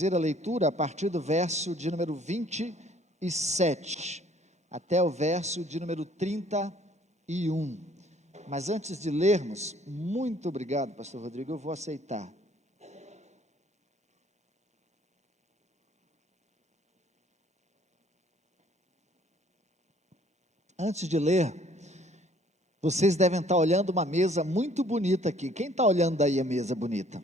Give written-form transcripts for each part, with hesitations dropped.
fazer a leitura a partir do verso de número 27, até o verso de número 31. Mas antes de lermos, muito obrigado, pastor Rodrigo, eu vou aceitar. Antes de ler, vocês devem estar olhando uma mesa muito bonita aqui. Quem está olhando daí a mesa bonita?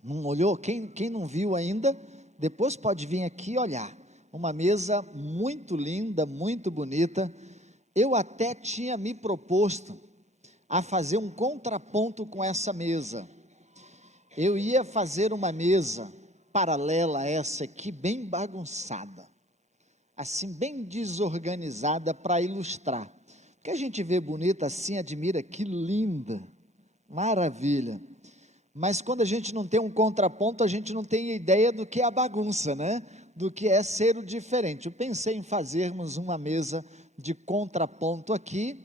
Não olhou? Quem não viu ainda, depois pode vir aqui olhar. Uma mesa muito linda, muito bonita. Eu até tinha me proposto a fazer um contraponto com essa mesa. Eu ia fazer uma mesa paralela a essa aqui, bem bagunçada, assim, bem desorganizada, para ilustrar. Que a gente vê bonita assim, admira, que linda, maravilha. Mas quando a gente não tem um contraponto, a gente não tem ideia do que é a bagunça, né? Do que é ser o diferente. Eu pensei em fazermos uma mesa de contraponto aqui,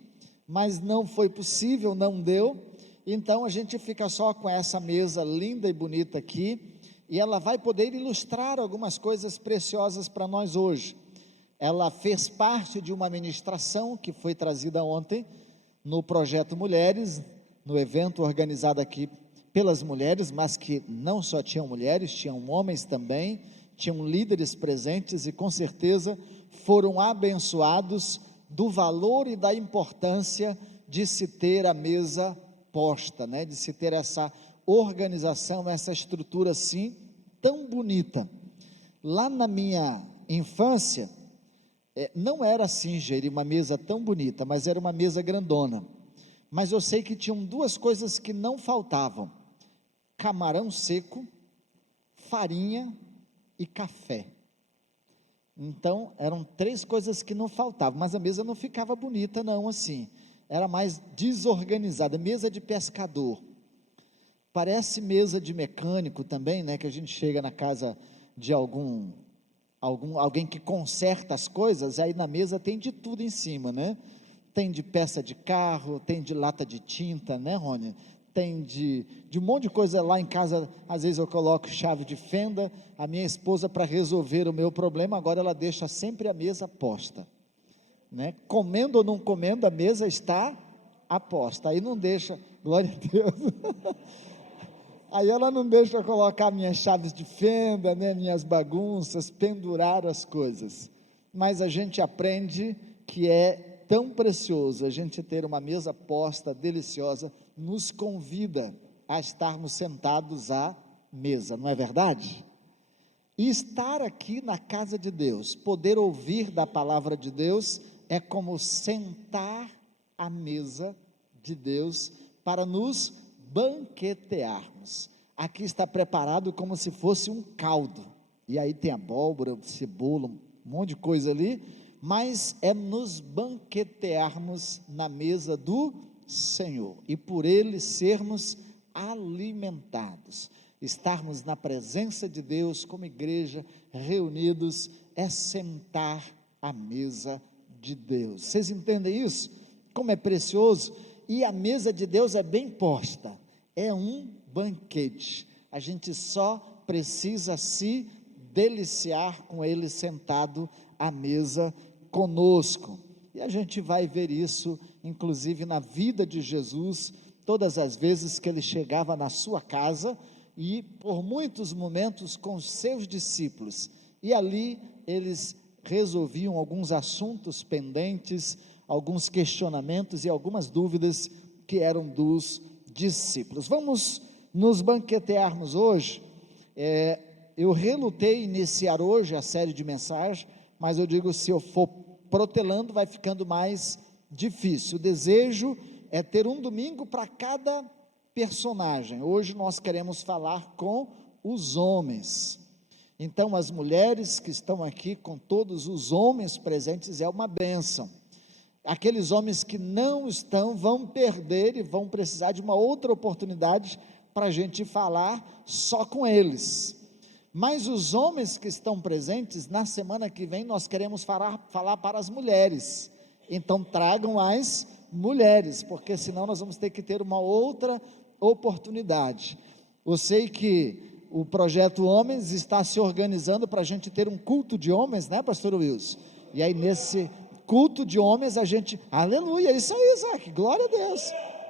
mas não foi possível, não deu. Então a gente fica só com essa mesa linda e bonita aqui, e ela vai poder ilustrar algumas coisas preciosas para nós hoje. Ela fez parte de uma ministração que foi trazida ontem no Projeto Mulheres, no evento organizado aqui pelas mulheres, mas que não só tinham mulheres, tinham homens também, tinham líderes presentes, e com certeza foram abençoados do valor e da importância de se ter a mesa posta, né? De se ter essa organização, essa estrutura assim, tão bonita. Lá na minha infância, não era assim, Gerir, uma mesa tão bonita, mas era uma mesa grandona. Mas eu sei que tinham duas coisas que não faltavam: camarão seco, farinha e café. Então, eram três coisas que não faltavam, mas a mesa não ficava bonita não, assim, era mais desorganizada, mesa de pescador, parece mesa de mecânico também, né, que a gente chega na casa de alguém que conserta as coisas, aí na mesa tem de tudo em cima, né, tem de peça de carro, tem de lata de tinta, né, Rony? Tem de um monte de coisa. Lá em casa, às vezes eu coloco chave de fenda. A minha esposa, para resolver o meu problema, agora ela deixa sempre a mesa posta, né? Comendo ou não comendo, a mesa está aposta, aí não deixa, glória a Deus, aí ela não deixa eu colocar minhas chaves de fenda, né, minhas bagunças, pendurar as coisas, mas a gente aprende que é tão precioso a gente ter uma mesa posta, deliciosa, nos convida a estarmos sentados à mesa, não é verdade? E estar aqui na casa de Deus, poder ouvir da palavra de Deus, é como sentar à mesa de Deus, para nos banquetearmos. Aqui está preparado como se fosse um caldo, e aí tem abóbora, cebola, um monte de coisa ali, mas é nos banquetearmos na mesa do Senhor, e por Ele sermos alimentados. Estarmos na presença de Deus como igreja, reunidos, é sentar à mesa de Deus. Vocês entendem isso? Como é precioso? E a mesa de Deus é bem posta, é um banquete, a gente só precisa se deliciar com Ele sentado à mesa conosco, e a gente vai ver isso, inclusive na vida de Jesus, todas as vezes que Ele chegava na sua casa, e por muitos momentos com os seus discípulos, e ali eles resolviam alguns assuntos pendentes, alguns questionamentos e algumas dúvidas que eram dos discípulos. Vamos nos banquetearmos hoje. Eu relutei em iniciar hoje a série de mensagens, mas eu digo, se eu for protelando, vai ficando mais difícil. O desejo é ter um domingo para cada personagem. Hoje nós queremos falar com os homens. Então, as mulheres que estão aqui, com todos os homens presentes, é uma bênção. Aqueles homens que não estão, vão perder e vão precisar de uma outra oportunidade para a gente falar só com eles. Mas os homens que estão presentes, na semana que vem, nós queremos falar para as mulheres. Então, tragam as mulheres, porque senão nós vamos ter que ter uma outra oportunidade. Eu sei que o Projeto Homens está se organizando para a gente ter um culto de homens, né, pastor Wilson? E aí nesse culto de homens a gente, aleluia, isso aí, Isaac, glória a Deus,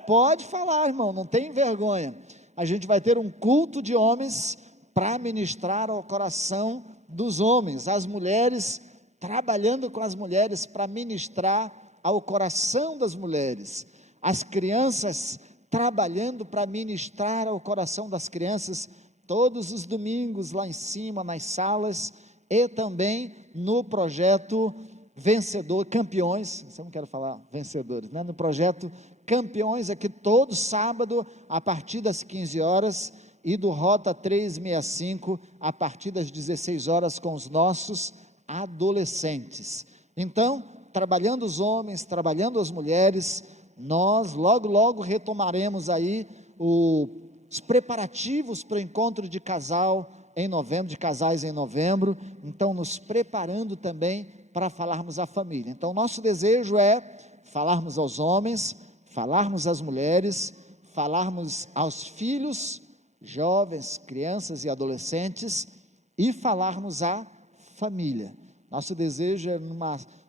pode falar, irmão, não tem vergonha. A gente vai ter um culto de homens para ministrar ao coração dos homens, as mulheres, trabalhando com as mulheres para ministrar ao coração das mulheres, as crianças trabalhando para ministrar ao coração das crianças, todos os domingos lá em cima, nas salas, e também no projeto Vencedor, Campeões, eu não quero falar vencedores, né? No projeto Campeões, aqui todo sábado, a partir das 15 horas, e do Rota 365, a partir das 16 horas, com os nossos adolescentes. Então, trabalhando os homens, trabalhando as mulheres, nós logo retomaremos aí os preparativos para o encontro de casal em novembro, de casais em novembro, então nos preparando também para falarmos à família. Então nosso desejo é falarmos aos homens, falarmos às mulheres, falarmos aos filhos, jovens, crianças e adolescentes, e falarmos à família. Nosso desejo é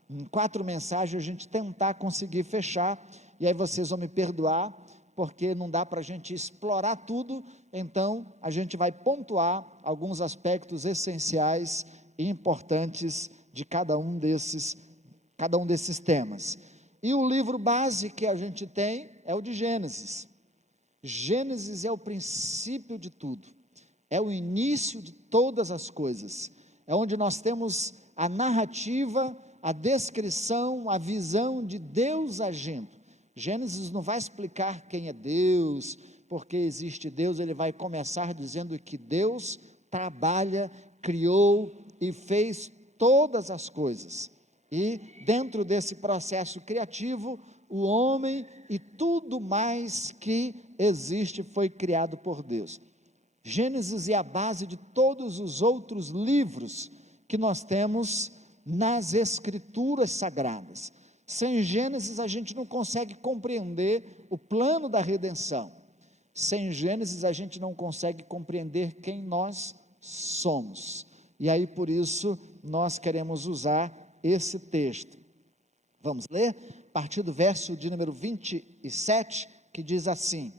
em 4 mensagens a gente tentar conseguir fechar, e aí vocês vão me perdoar, porque não dá para a gente explorar tudo, então a gente vai pontuar alguns aspectos essenciais e importantes de cada um desses temas. E o livro base que a gente tem é o de Gênesis. Gênesis é o princípio de tudo, é o início de todas as coisas, é onde nós temos a narrativa, a descrição, a visão de Deus agindo. Gênesis não vai explicar quem é Deus, porque existe Deus, ele vai começar dizendo que Deus trabalha, criou e fez todas as coisas, e dentro desse processo criativo, o homem e tudo mais que existe foi criado por Deus. Gênesis é a base de todos os outros livros que nós temos nas Escrituras Sagradas. Sem Gênesis a gente não consegue compreender o plano da redenção. Sem Gênesis a gente não consegue compreender quem nós somos. E aí por isso nós queremos usar esse texto. Vamos ler? A partir do verso de número 27, que diz assim: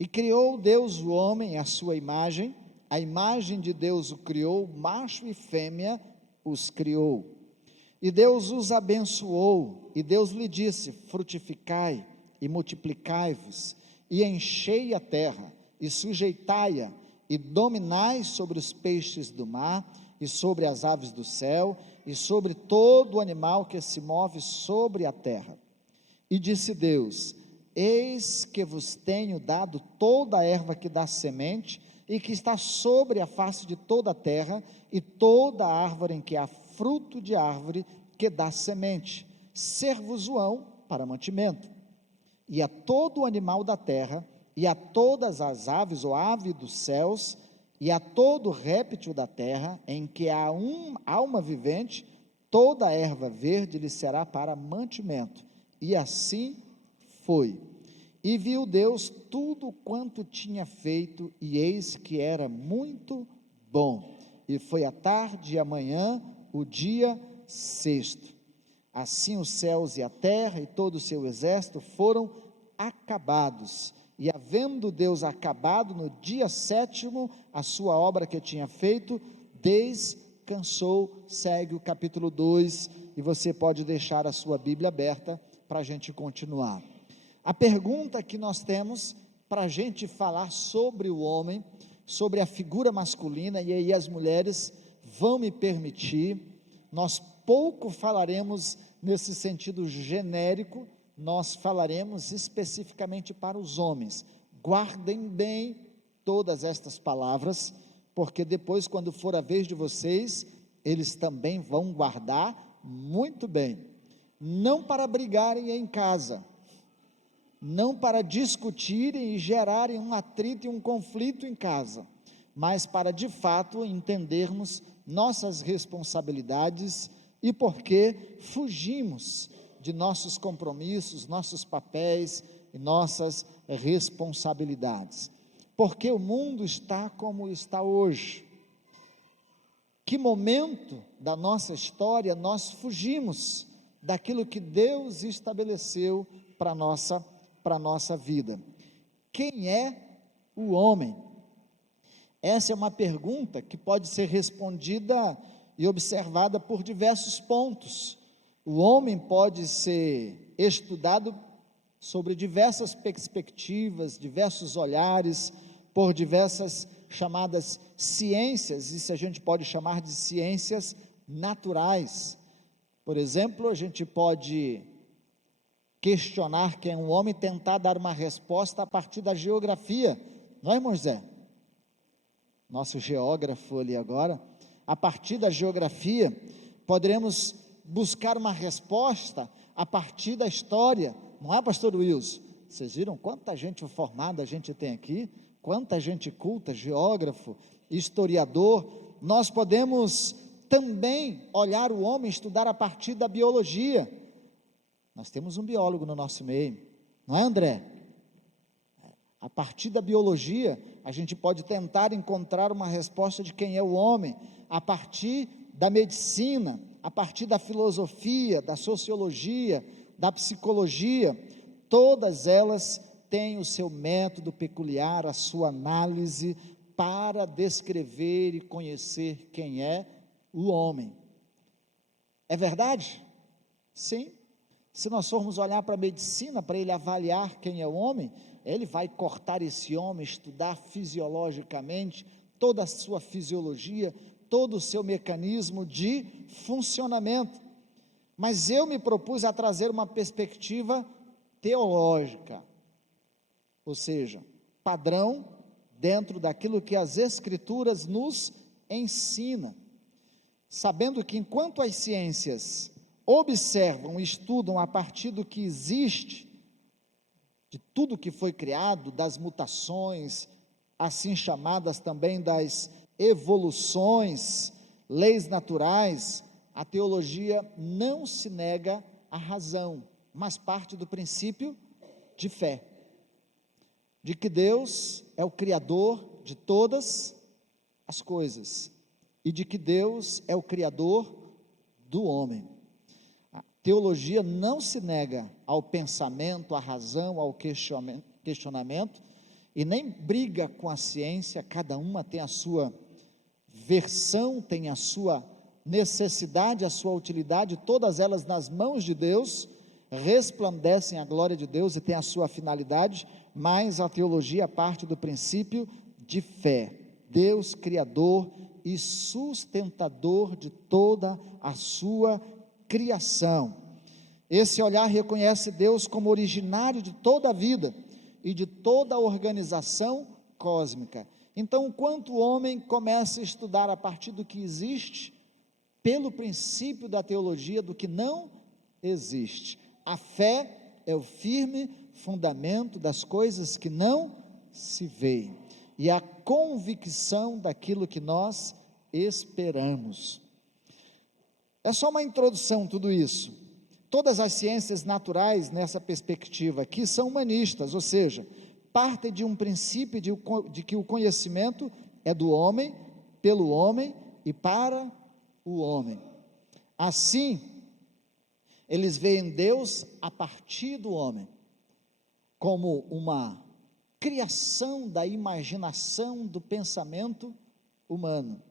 E criou Deus o homem à sua imagem, a imagem de Deus o criou, macho e fêmea os criou. E Deus os abençoou, e Deus lhe disse: frutificai e multiplicai-vos, e enchei a terra, e sujeitai-a, e dominai sobre os peixes do mar, e sobre as aves do céu, e sobre todo animal que se move sobre a terra. E disse Deus: eis que vos tenho dado toda a erva que dá semente, e que está sobre a face de toda a terra, e toda a árvore em que há fruto de árvore que dá semente, ser-vos-ão para mantimento. E a todo o animal da terra, e a todas as aves ou ave dos céus, e a todo réptil da terra, em que há alma vivente, toda a erva verde lhe será para mantimento. E assim foi. E viu Deus tudo quanto tinha feito, e eis que era muito bom. E foi a tarde e a manhã, o dia sexto. Assim os céus e a terra e todo o seu exército foram acabados. E havendo Deus acabado no dia sétimo a sua obra que tinha feito, descansou. Segue o capítulo 2, e você pode deixar a sua Bíblia aberta para a gente continuar. A pergunta que nós temos para a gente falar sobre o homem, sobre a figura masculina, e aí as mulheres vão me permitir, nós pouco falaremos nesse sentido genérico, nós falaremos especificamente para os homens. Guardem bem todas estas palavras, porque depois, quando for a vez de vocês, eles também vão guardar muito bem. Não para brigarem em casa, não para discutirem e gerarem um atrito e um conflito em casa, mas para de fato entendermos nossas responsabilidades e por que fugimos de nossos compromissos, nossos papéis e nossas responsabilidades. porque o mundo está como está hoje. Que momento da nossa história nós fugimos daquilo que Deus estabeleceu para a nossa vida? Quem é o homem? Essa é uma pergunta que pode ser respondida e observada por diversos pontos. O homem pode ser estudado sobre diversas perspectivas, diversos olhares, por diversas chamadas ciências, isso a gente pode chamar de ciências naturais. Por exemplo, a gente pode questionar quem é um homem, tentar dar uma resposta a partir da geografia, não é, irmão José? Nosso geógrafo ali agora. A partir da geografia, poderemos buscar uma resposta a partir da história, não é, pastor Wilson? Vocês viram quanta gente formada a gente tem aqui? Quanta gente culta, geógrafo, historiador. Nós podemos também olhar o homem, estudar a partir da biologia. Nós temos um biólogo no nosso meio, não é, André? A partir da biologia, a gente pode tentar encontrar uma resposta de quem é o homem, a partir da medicina, a partir da filosofia, da sociologia, da psicologia. Todas elas têm o seu método peculiar, a sua análise para descrever e conhecer quem é o homem. É verdade? Sim. Se nós formos olhar para a medicina, para ele avaliar quem é o homem, ele vai cortar esse homem, estudar fisiologicamente toda a sua fisiologia, todo o seu mecanismo de funcionamento. Mas eu me propus a trazer uma perspectiva teológica, ou seja, padrão dentro daquilo que as Escrituras nos ensinam, sabendo que enquanto as ciências observam e estudam a partir do que existe, de tudo que foi criado, das mutações, assim chamadas também das evoluções, leis naturais, a teologia não se nega à razão, mas parte do princípio de fé, de que Deus é o Criador de todas as coisas, e de que Deus é o Criador do homem. A teologia não se nega ao pensamento, à razão, ao questionamento, e nem briga com a ciência. Cada uma tem a sua versão, tem a sua necessidade, a sua utilidade, todas elas nas mãos de Deus, resplandecem a glória de Deus e têm a sua finalidade, mas a teologia parte do princípio de fé, Deus criador e sustentador de toda a sua criação. Esse olhar reconhece Deus como originário de toda a vida e de toda a organização cósmica. Então, enquanto o homem começa a estudar a partir do que existe, pelo princípio da teologia do que não existe, a fé é o firme fundamento das coisas que não se veem, e a convicção daquilo que nós esperamos. É só uma introdução tudo isso. Todas as ciências naturais, nessa perspectiva aqui, são humanistas, ou seja, partem de um princípio de que o conhecimento é do homem, pelo homem e para o homem. Assim, eles veem Deus a partir do homem, como uma criação da imaginação, do pensamento humano,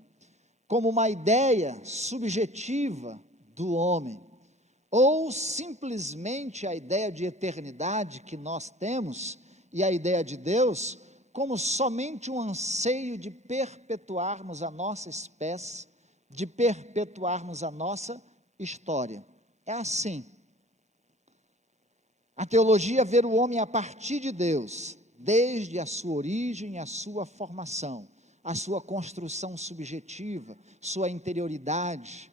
como uma ideia subjetiva do homem, ou simplesmente a ideia de eternidade que nós temos, e a ideia de Deus, como somente um anseio de perpetuarmos a nossa espécie, de perpetuarmos a nossa história. É assim. A teologia vê o homem a partir de Deus, desde a sua origem, a sua formação, a sua construção subjetiva, sua interioridade,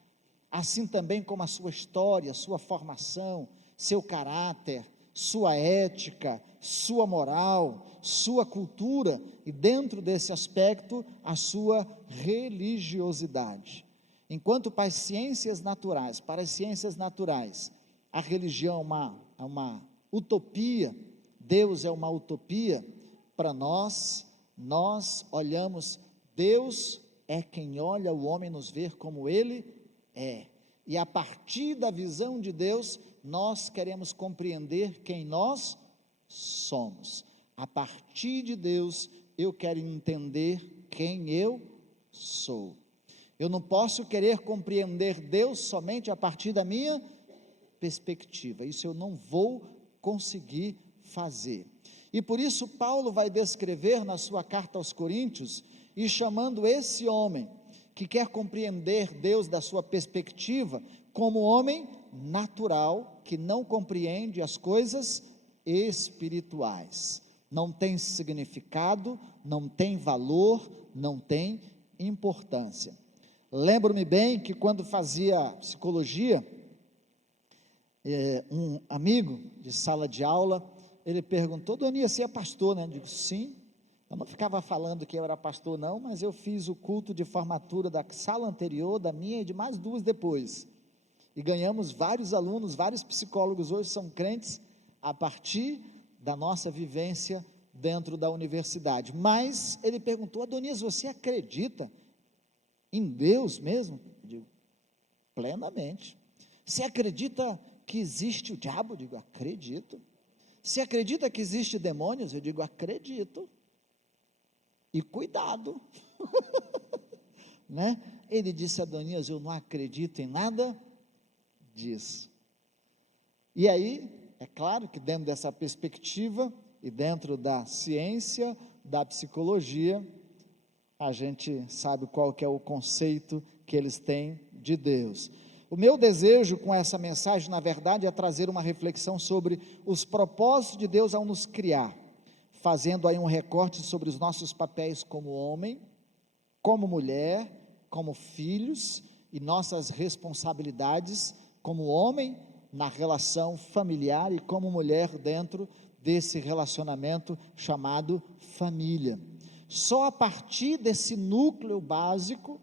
assim também como a sua história, sua formação, seu caráter, sua ética, sua moral, sua cultura, e dentro desse aspecto, a sua religiosidade. Enquanto para as ciências naturais, a religião é uma utopia, Deus é uma utopia, para nós, nós olhamos, Deus é quem olha o homem nos ver como ele é, e a partir da visão de Deus, nós queremos compreender quem nós somos. A partir de Deus, eu quero entender quem eu sou. Eu não posso querer compreender Deus somente a partir da minha perspectiva, isso eu não vou conseguir fazer. E por isso Paulo vai descrever na sua carta aos Coríntios, e chamando esse homem, que quer compreender Deus da sua perspectiva, como homem natural, que não compreende as coisas espirituais, não tem significado, não tem valor, não tem importância. Lembro-me bem que quando fazia psicologia, um amigo de sala de aula, ele perguntou: Donias, você é pastor, né? Eu digo, sim. Eu não ficava falando que eu era pastor não, mas eu fiz o culto de formatura da sala anterior, da minha e de mais duas depois, e ganhamos vários alunos, vários psicólogos hoje são crentes, a partir da nossa vivência dentro da universidade. Mas ele perguntou: Adonias, você acredita em Deus mesmo? Eu digo, plenamente. Você acredita que existe o diabo? Eu digo, acredito. Você acredita que existe demônios? Eu digo, acredito. E cuidado, né? Ele disse: Adonias, eu não acredito em nada disso. E aí, é claro que dentro dessa perspectiva, e dentro da ciência, da psicologia, a gente sabe qual que é o conceito que eles têm de Deus. O meu desejo com essa mensagem, na verdade, é trazer uma reflexão sobre os propósitos de Deus ao nos criar, fazendo aí um recorte sobre os nossos papéis como homem, como mulher, como filhos, e nossas responsabilidades como homem na relação familiar e como mulher dentro desse relacionamento chamado família. Só a partir desse núcleo básico,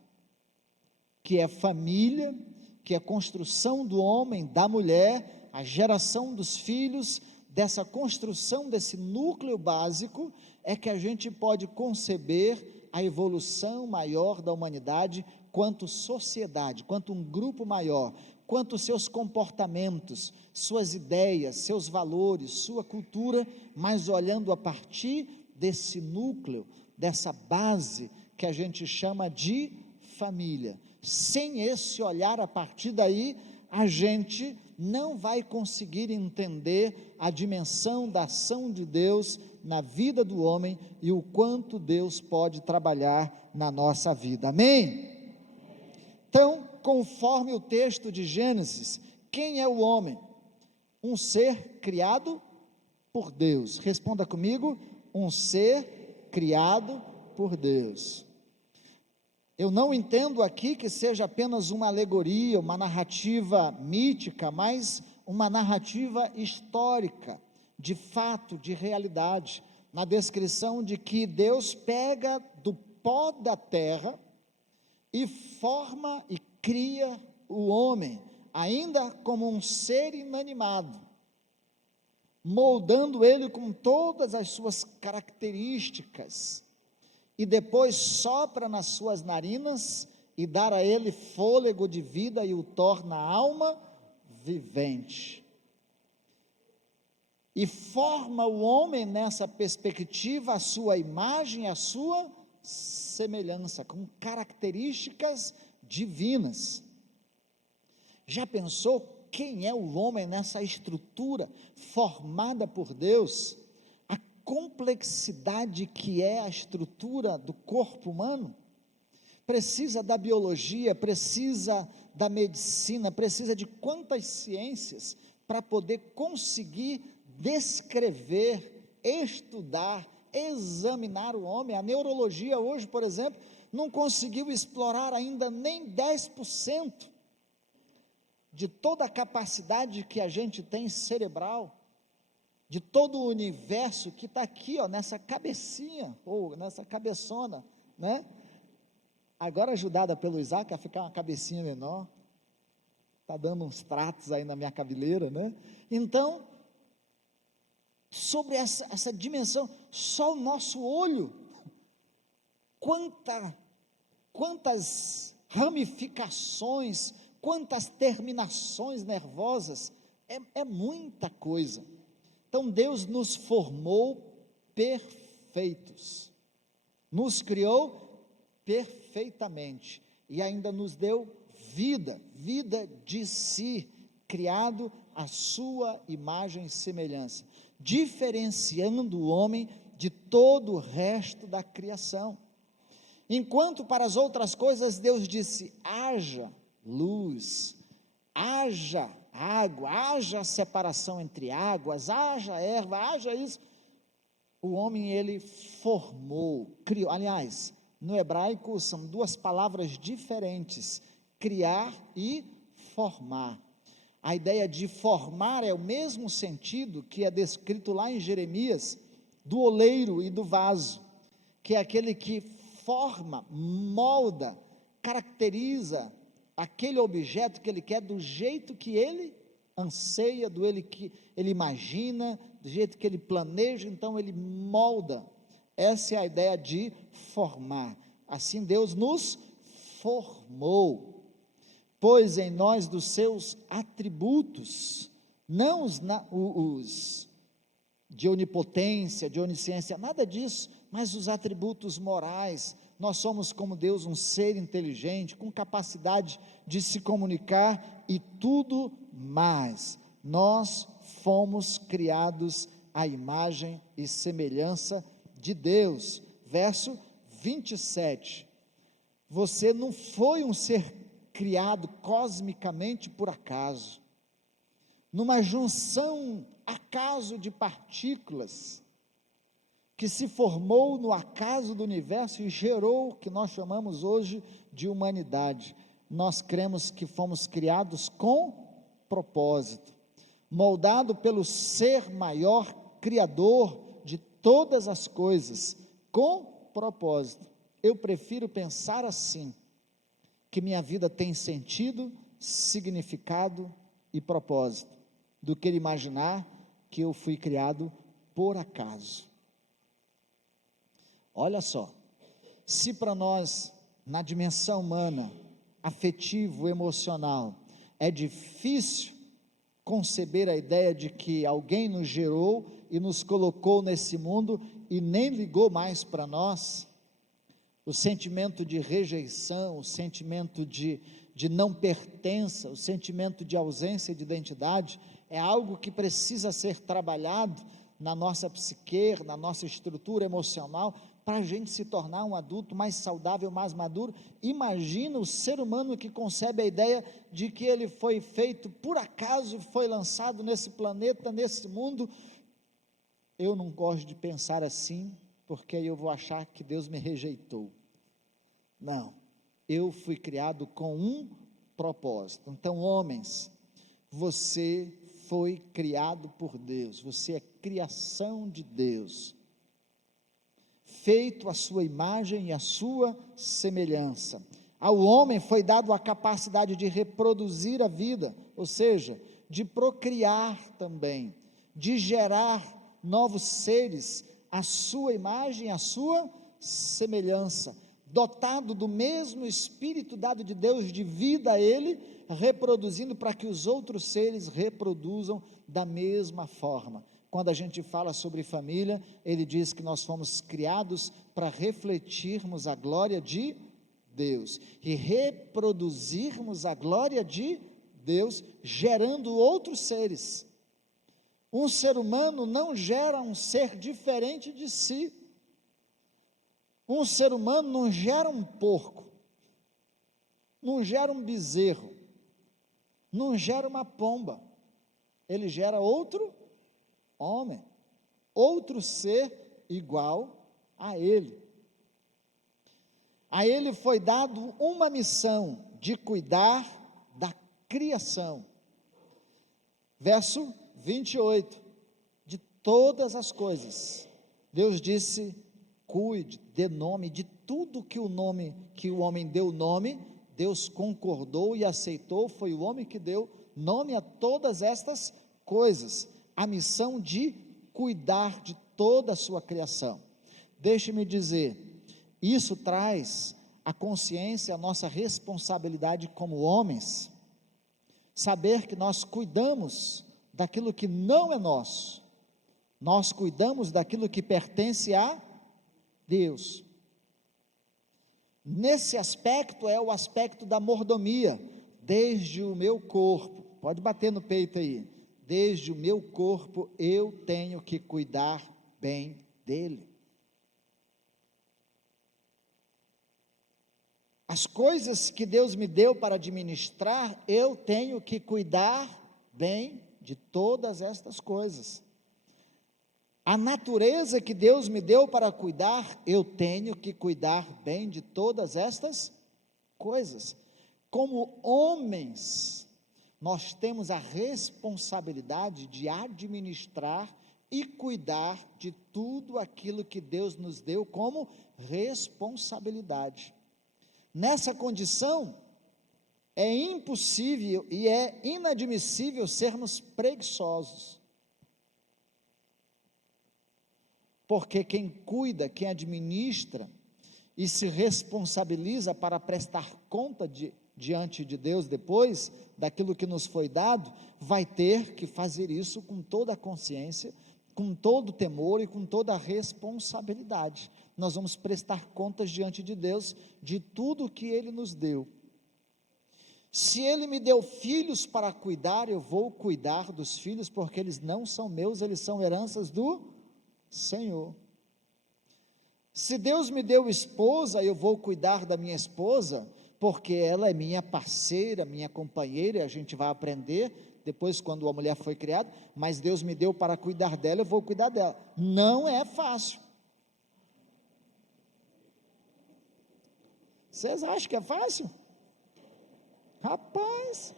que é família, que é a construção do homem, da mulher, a geração dos filhos, dessa construção desse núcleo básico, é que a gente pode conceber a evolução maior da humanidade, quanto sociedade, quanto um grupo maior, quanto seus comportamentos, suas ideias, seus valores, sua cultura, mas olhando a partir desse núcleo, dessa base que a gente chama de família. Sem esse olhar a partir daí, a gente não vai conseguir entender a dimensão da ação de Deus na vida do homem e o quanto Deus pode trabalhar na nossa vida, amém? Então, conforme o texto de Gênesis, quem é o homem? Um ser criado por Deus. Responda comigo: um ser criado por Deus. Eu não entendo aqui que seja apenas uma alegoria, uma narrativa mítica, mas uma narrativa histórica, de fato, de realidade, na descrição de que Deus pega do pó da terra e forma e cria o homem, ainda como um ser inanimado, moldando ele com todas as suas características, e depois sopra nas suas narinas e dá a ele fôlego de vida e o torna alma vivente. E forma o homem nessa perspectiva, a sua imagem, a sua semelhança, com características divinas. Já pensou quem é o homem nessa estrutura formada por Deus? A complexidade que é a estrutura do corpo humano? Precisa da biologia, precisa da medicina, precisa de quantas ciências para poder conseguir descrever, estudar, examinar o homem. A neurologia hoje, por exemplo, não conseguiu explorar ainda nem 10% de toda a capacidade que a gente tem cerebral, de todo o universo que está aqui, ó, nessa cabecinha, ou nessa cabeçona, né? Agora ajudada pelo Isaac a ficar uma cabecinha menor, está dando uns tratos aí na minha cabeleira, né? Então, sobre essa dimensão, só o nosso olho quantas ramificações, quantas terminações nervosas, é muita coisa. Então Deus nos formou perfeitos, nos criou perfeitamente, e ainda nos deu vida de si, criado à sua imagem e semelhança, diferenciando o homem de todo o resto da criação. Enquanto para as outras coisas Deus disse: haja luz, haja água, haja separação entre águas, haja erva, haja isso. O homem ele formou, criou. Aliás, no hebraico são duas palavras diferentes: criar e formar. A ideia de formar é o mesmo sentido que é descrito lá em Jeremias, do oleiro e do vaso, que é aquele que forma, molda, caracteriza aquele objeto que ele quer do jeito que ele anseia, do ele que ele imagina, do jeito que ele planeja, então ele molda. Essa é a ideia de formar. Assim Deus nos formou, pôs em nós dos seus atributos, não os de onipotência, de onisciência, nada disso, mas os atributos morais. Nós somos como Deus, um ser inteligente, com capacidade de se comunicar e tudo mais. Nós fomos criados à imagem e semelhança de Deus. Verso 27. Você não foi um ser criado cosmicamente por acaso, numa junção acaso de partículas, que se formou no acaso do universo e gerou o que nós chamamos hoje de humanidade. Nós cremos que fomos criados com propósito, moldado pelo ser maior, criador de todas as coisas, com propósito. Eu prefiro pensar assim, que minha vida tem sentido, significado e propósito, do que imaginar que eu fui criado por acaso. Olha só, se para nós, na dimensão humana, afetivo, emocional, é difícil conceber a ideia de que alguém nos gerou e nos colocou nesse mundo e nem ligou mais para nós, o sentimento de rejeição, o sentimento de não pertença, o sentimento de ausência de identidade, é algo que precisa ser trabalhado na nossa psique, na nossa estrutura emocional, para a gente se tornar um adulto mais saudável, mais maduro. Imagina o ser humano que concebe a ideia de que ele foi feito por acaso, foi lançado nesse planeta, nesse mundo. Eu não gosto de pensar assim, porque aí eu vou achar que Deus me rejeitou. Não, eu fui criado com um propósito. Então, homens, você foi criado por Deus, você é criação de Deus, feito à sua imagem e à sua semelhança. Ao homem foi dado a capacidade de reproduzir a vida, ou seja, de procriar também, de gerar novos seres, à sua imagem e à sua semelhança, dotado do mesmo Espírito dado de Deus de vida a ele, reproduzindo para que os outros seres reproduzam da mesma forma. Quando a gente fala sobre família, ele diz que nós fomos criados para refletirmos a glória de Deus e reproduzirmos a glória de Deus, gerando outros seres. Um ser humano não gera um ser diferente de si. Um ser humano não gera um porco, não gera um bezerro, não gera uma pomba, ele gera outro homem, outro ser igual a ele. A ele foi dado uma missão de cuidar da criação. Verso 28, de todas as coisas, Deus disse: cuide, dê nome de tudo que o homem deu nome, Deus concordou e aceitou, foi o homem que deu nome a todas estas coisas, a missão de cuidar de toda a sua criação. Deixe-me dizer, Isso traz a consciência, a nossa responsabilidade como homens, saber que nós cuidamos daquilo que não é nosso, nós cuidamos daquilo que pertence a Deus. Nesse aspecto é o aspecto da mordomia, desde o meu corpo, pode bater no peito aí, desde o meu corpo eu tenho que cuidar bem dele. As coisas que Deus me deu para administrar, eu tenho que cuidar bem de todas estas coisas. A natureza que Deus me deu para cuidar, eu tenho que cuidar bem de todas estas coisas. Como homens, nós temos a responsabilidade de administrar e cuidar de tudo aquilo que Deus nos deu como responsabilidade. Nessa condição, é impossível e é inadmissível sermos preguiçosos. Porque quem cuida, quem administra e se responsabiliza para prestar conta diante de Deus depois daquilo que nos foi dado, vai ter que fazer isso com toda a consciência, com todo o temor e com toda a responsabilidade. Nós vamos prestar contas diante de Deus de tudo que Ele nos deu. Se Ele me deu filhos para cuidar, eu vou cuidar dos filhos, porque eles não são meus, eles são heranças do Senhor. Se Deus me deu esposa, eu vou cuidar da minha esposa, porque ela é minha parceira, minha companheira, e a gente vai aprender depois quando a mulher foi criada, mas Deus me deu para cuidar dela, eu vou cuidar dela. Não é fácil. Vocês acham que é fácil? Rapaz,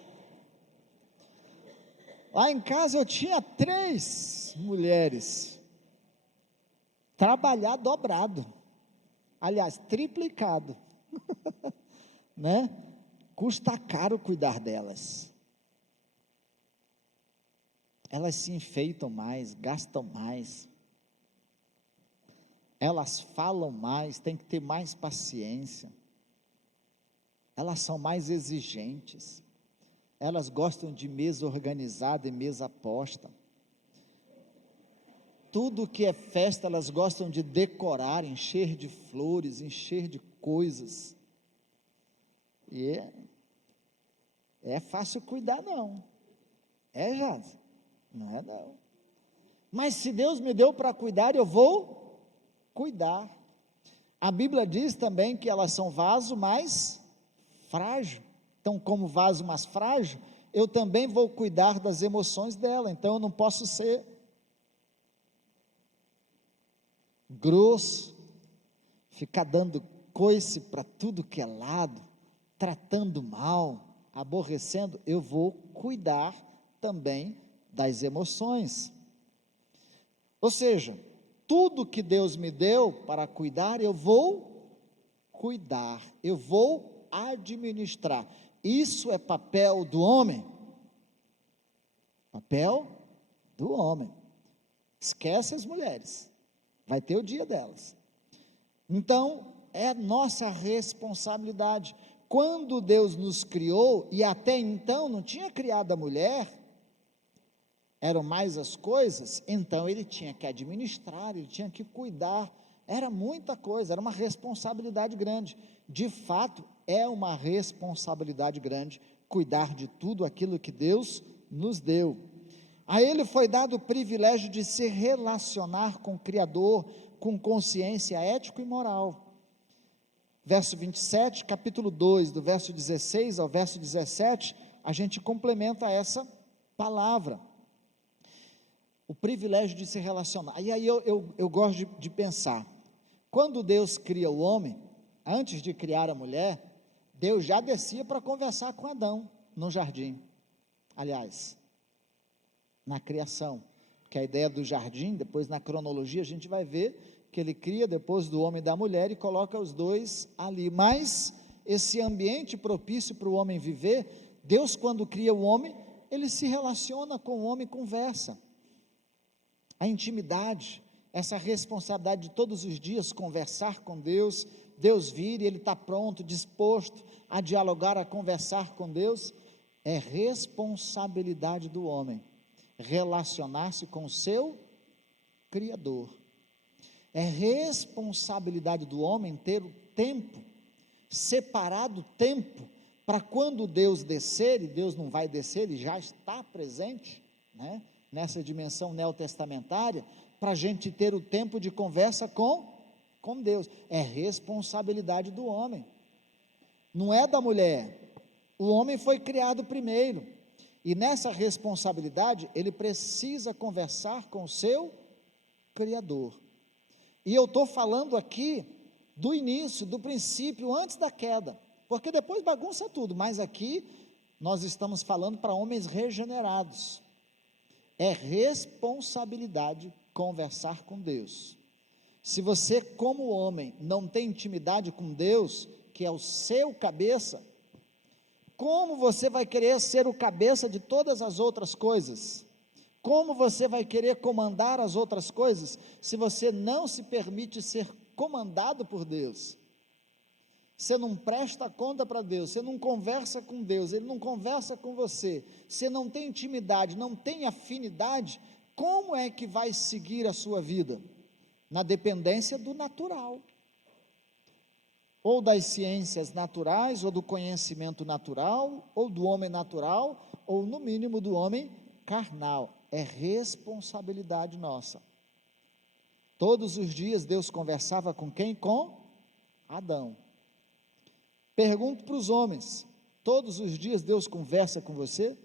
lá em casa eu tinha 3 mulheres, trabalhar dobrado, aliás, triplicado, né? Custa caro cuidar delas, elas se enfeitam mais, gastam mais, elas falam mais, tem que ter mais paciência, elas são mais exigentes, elas gostam de mesa organizada e mesa posta, tudo que é festa elas gostam de decorar, encher de flores, encher de coisas, e é fácil cuidar não, Jaz? Não é não, mas se Deus me deu para cuidar, eu vou cuidar. A Bíblia diz também que elas são vaso mais frágil, então como vaso mais frágil, eu também vou cuidar das emoções dela, então eu não posso ser grosso, ficar dando coice para tudo que é lado, tratando mal, aborrecendo, eu vou cuidar também das emoções. Ou seja, tudo que Deus me deu para cuidar, eu vou cuidar, eu vou administrar. Isso é papel do homem? Papel do homem. Esquece as mulheres, vai ter o dia delas. Então, é nossa responsabilidade. Quando Deus nos criou, e até então não tinha criado a mulher, eram mais as coisas, então ele tinha que administrar, ele tinha que cuidar, era muita coisa, era uma responsabilidade grande. De fato, é uma responsabilidade grande cuidar de tudo aquilo que Deus nos deu. A ele foi dado o privilégio de se relacionar com o Criador, com consciência ética e moral. Verso 27, capítulo 2, do verso 16 ao verso 17, a gente complementa essa palavra. O privilégio de se relacionar. E aí eu gosto de pensar, quando Deus cria o homem, antes de criar a mulher, Deus já descia para conversar com Adão no jardim. Aliás, na criação, que a ideia do jardim, depois na cronologia a gente vai ver que ele cria depois do homem e da mulher e coloca os dois ali, mas esse ambiente propício para o homem viver, Deus quando cria o homem, ele se relaciona com o homem, conversa. A intimidade, essa responsabilidade de todos os dias conversar com Deus, Deus vir e ele está pronto, disposto a dialogar, a conversar com Deus. É responsabilidade do homem relacionar-se com o seu Criador. É responsabilidade do homem ter o tempo, separado tempo, para quando Deus descer, e Deus não vai descer, ele já está presente, né, nessa dimensão neotestamentária, para a gente ter o tempo de conversa com Deus. É responsabilidade do homem, não é da mulher. O homem foi criado primeiro, e nessa responsabilidade, ele precisa conversar com o seu Criador. E eu estou falando aqui do início, do princípio, antes da queda, porque depois bagunça tudo, mas aqui nós estamos falando para homens regenerados. É responsabilidade conversar com Deus. Se você, como homem, não tem intimidade com Deus, que é o seu cabeça, como você vai querer ser o cabeça de todas as outras coisas? Como você vai querer comandar as outras coisas, se você não se permite ser comandado por Deus? Você não presta conta para Deus, você não conversa com Deus, Ele não conversa com você, você não tem intimidade, não tem afinidade, como é que vai seguir a sua vida? Na dependência do natural, ou das ciências naturais, ou do conhecimento natural, ou do homem natural, ou no mínimo do homem carnal. É responsabilidade nossa. Todos os dias Deus conversava com quem? Com Adão. Pergunto para os homens: todos os dias Deus conversa com você?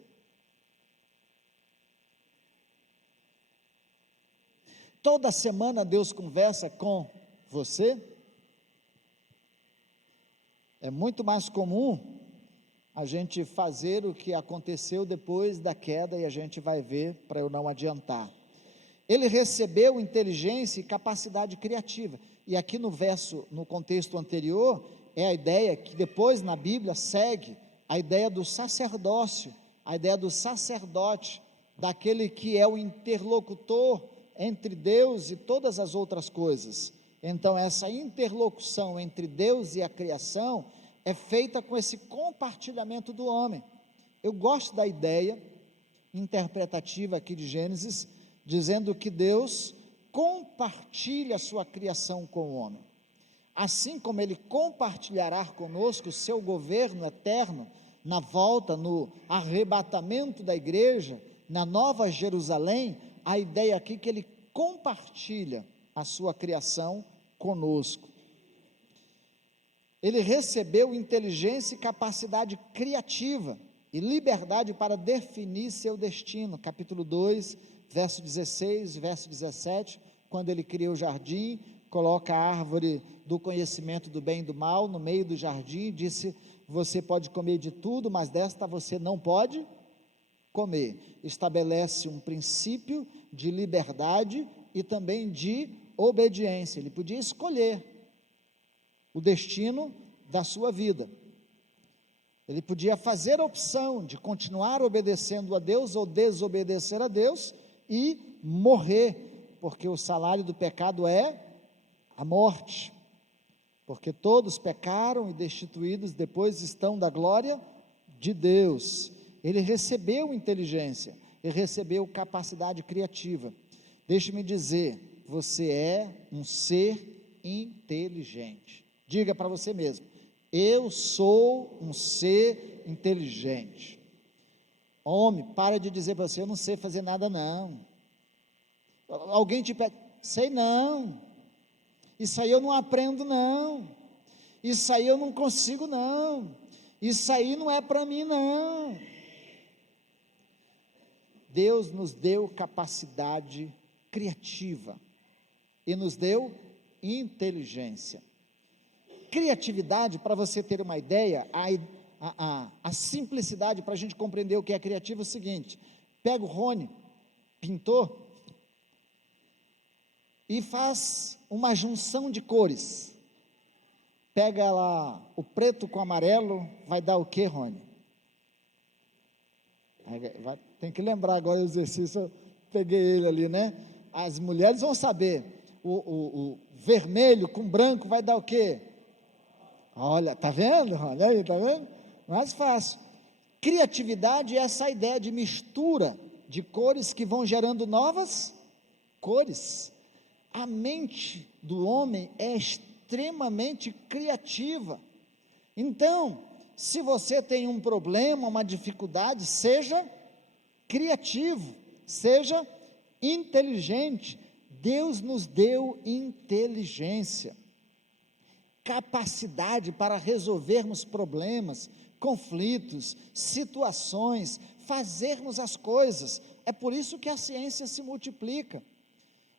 Toda semana Deus conversa com você? É muito mais comum a gente fazer o que aconteceu depois da queda, e a gente vai ver, para eu não adiantar. Ele recebeu inteligência e capacidade criativa, e aqui no verso, no contexto anterior, é a ideia que depois na Bíblia segue a ideia do sacerdócio, a ideia do sacerdote, daquele que é o interlocutor entre Deus e todas as outras coisas. Então essa interlocução entre Deus e a criação é feita com esse compartilhamento do homem. Eu gosto da ideia interpretativa aqui de Gênesis, dizendo que Deus compartilha a sua criação com o homem, assim como Ele compartilhará conosco o seu governo eterno, na volta, no arrebatamento da igreja, na Nova Jerusalém. A ideia aqui é que Ele compartilha a sua criação conosco. Ele recebeu inteligência e capacidade criativa, e liberdade para definir seu destino, capítulo 2, verso 16, verso 17, quando ele cria o jardim, coloca a árvore do conhecimento do bem e do mal no meio do jardim, disse: você pode comer de tudo, mas desta você não pode comer. Estabelece um princípio de liberdade e também de obediência. Ele podia escolher o destino da sua vida, ele podia fazer a opção de continuar obedecendo a Deus ou desobedecer a Deus e morrer, porque o salário do pecado é a morte, porque todos pecaram e destituídos depois estão da glória de Deus. Ele recebeu inteligência, ele recebeu capacidade criativa. Deixe-me dizer, você é um ser inteligente. Diga para você mesmo: eu sou um ser inteligente. Homem, para de dizer para você: eu não sei fazer nada não. Alguém te pede: sei não, isso aí eu não aprendo não, isso aí eu não consigo não, isso aí não é para mim não. Deus nos deu capacidade criativa e nos deu inteligência. Criatividade, para você ter uma ideia, a simplicidade para a gente compreender o que é criativo é o seguinte: pega o Rony, pintor, e faz uma junção de cores. Pega lá o preto com o amarelo, vai dar o que, Rony? Tem que lembrar agora o exercício, eu peguei ele ali, né? As mulheres vão saber, o vermelho com branco vai dar o quê? Olha, tá vendo? Olha aí, tá vendo? Mais fácil. Criatividade é essa ideia de mistura de cores que vão gerando novas cores. A mente do homem é extremamente criativa. Então, se você tem um problema, uma dificuldade, seja criativo, seja inteligente. Deus nos deu inteligência, capacidade para resolvermos problemas, conflitos, situações, fazermos as coisas. É por isso que a ciência se multiplica.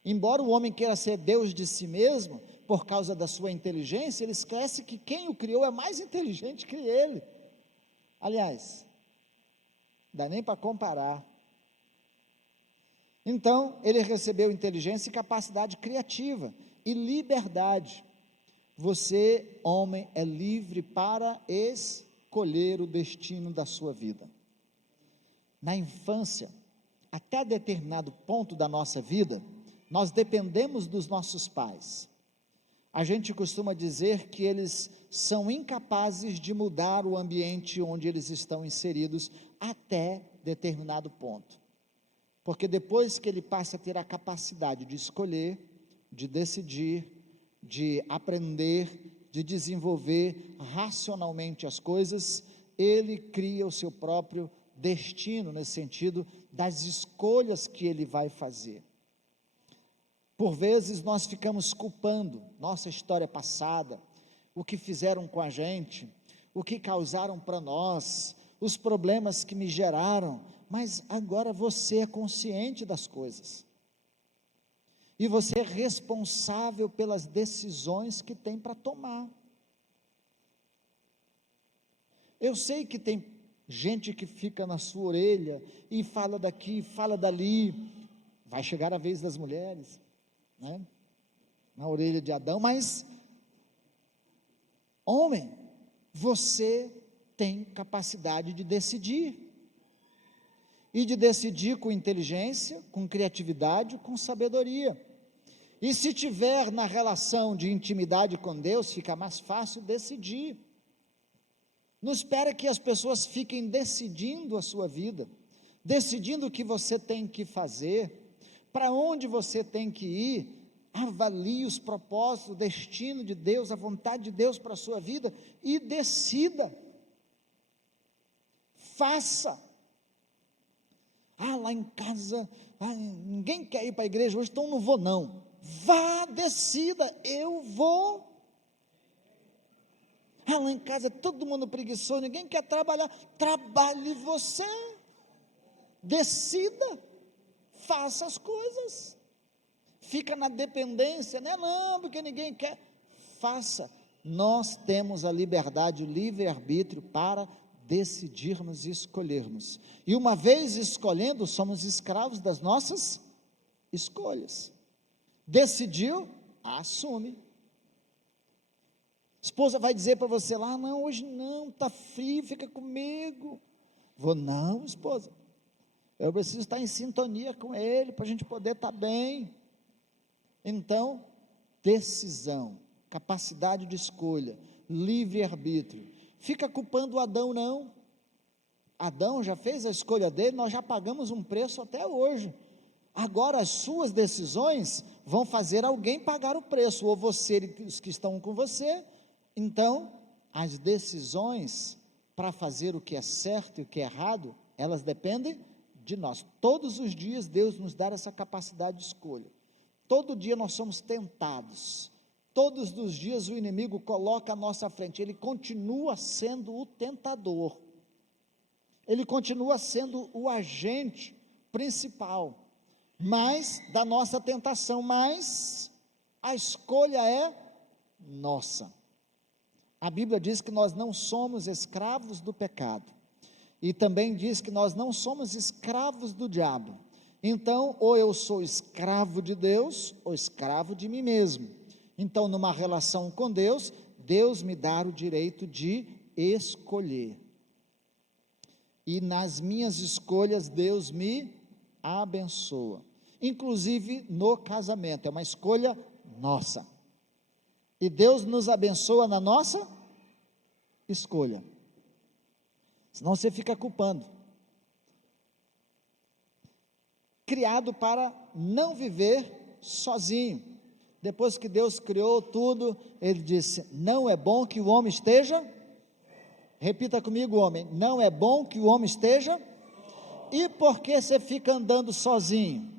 Embora o homem queira ser Deus de si mesmo, por causa da sua inteligência, ele esquece que quem o criou é mais inteligente que ele. Aliás, não dá nem para comparar. Então, ele recebeu inteligência e capacidade criativa e liberdade. Você, homem, é livre para escolher o destino da sua vida. Na infância, até determinado ponto da nossa vida, nós dependemos dos nossos pais. A gente costuma dizer que eles são incapazes de mudar o ambiente onde eles estão inseridos até determinado ponto. Porque depois que ele passa a ter a capacidade de escolher, de decidir, de aprender, de desenvolver racionalmente as coisas, ele cria o seu próprio destino, nesse sentido das escolhas que ele vai fazer. Por vezes nós ficamos culpando nossa história passada, o que fizeram com a gente, o que causaram para nós, os problemas que me geraram, mas agora você é consciente das coisas, e você é responsável pelas decisões que tem para tomar. Eu sei que tem gente que fica na sua orelha, e fala daqui, fala dali, vai chegar a vez das mulheres, né? Na orelha de Adão, mas, homem, você tem capacidade de decidir, e de decidir com inteligência, com criatividade, com sabedoria. E se tiver na relação de intimidade com Deus, fica mais fácil decidir. Não espera que as pessoas fiquem decidindo a sua vida, decidindo o que você tem que fazer, para onde você tem que ir. Avalie os propósitos, o destino de Deus, a vontade de Deus para a sua vida, e decida, faça. Lá em casa, ninguém quer ir para a igreja hoje, então não vou não. Vá, decida, eu vou. Lá em casa é todo mundo preguiçoso, ninguém quer trabalhar. Trabalhe você, decida, faça as coisas. Fica na dependência, né? Não, porque ninguém quer. Faça. Nós temos a liberdade, o livre-arbítrio para decidirmos e escolhermos. E uma vez escolhendo, somos escravos das nossas escolhas. Decidiu, assume. Esposa vai dizer para você lá, não, hoje não, está frio, fica comigo. Vou, não, esposa, eu preciso estar em sintonia com ele, para a gente poder estar bem. Então, decisão, capacidade de escolha, livre-arbítrio. Fica culpando Adão, não. Adão já fez a escolha dele, nós já pagamos um preço até hoje. Agora as suas decisões vão fazer alguém pagar o preço, ou você e os que estão com você. Então, as decisões para fazer o que é certo e o que é errado, elas dependem de nós. Todos os dias Deus nos dá essa capacidade de escolha. Todo dia nós somos tentados. Todos os dias o inimigo coloca à nossa frente, ele continua sendo o tentador, ele continua sendo o agente principal, da nossa tentação, mas a escolha é nossa. A Bíblia diz que nós não somos escravos do pecado, e também diz que nós não somos escravos do diabo. Então, ou eu sou escravo de Deus, ou escravo de mim mesmo. Então, numa relação com Deus, Deus me dá o direito de escolher. E nas minhas escolhas, Deus me abençoa. Inclusive no casamento, é uma escolha nossa. E Deus nos abençoa na nossa escolha. Senão você fica culpando. Criado para não viver sozinho. Depois que Deus criou tudo, Ele disse: não é bom que o homem esteja, repita comigo, homem, não é bom que o homem esteja, e por que você fica andando sozinho?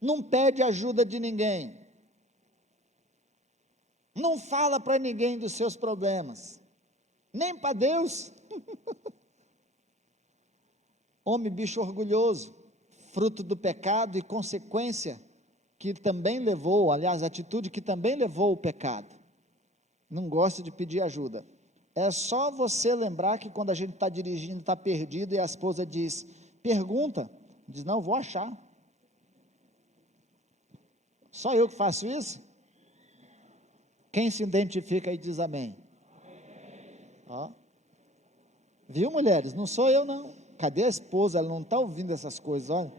Não pede ajuda de ninguém, não fala para ninguém dos seus problemas, nem para Deus. Homem, bicho orgulhoso, fruto do pecado e consequência que também levou, aliás, atitude que também levou o pecado. Não gosta de pedir ajuda. É só você lembrar que quando a gente está dirigindo, está perdido, e a esposa diz, pergunta, diz, não, vou achar. Só eu que faço isso? Quem se identifica aí diz amém. Ó. Viu, mulheres? Não sou eu, não. Cadê a esposa? Ela não está ouvindo essas coisas, olha.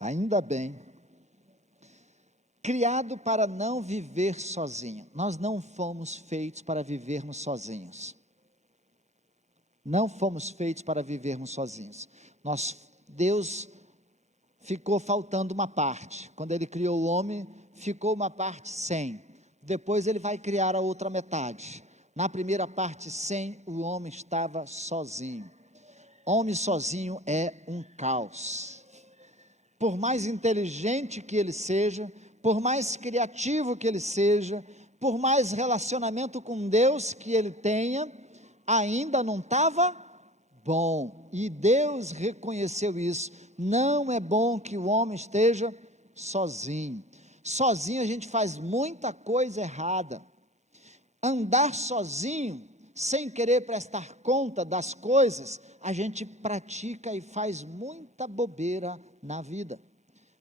Ainda bem. Criado para não viver sozinho. Nós não fomos feitos para vivermos sozinhos. Não fomos feitos para vivermos sozinhos. Deus ficou faltando uma parte. Quando Ele criou o homem, ficou uma parte sem. Depois Ele vai criar a outra metade. Na primeira parte sem, o homem estava sozinho. Homem sozinho é um caos. Por mais inteligente que ele seja, por mais criativo que ele seja, por mais relacionamento com Deus que ele tenha, ainda não estava bom. E Deus reconheceu isso. Não é bom que o homem esteja sozinho. Sozinho a gente faz muita coisa errada. Andar sozinho, sem querer prestar conta das coisas, a gente pratica e faz muita bobeira na vida,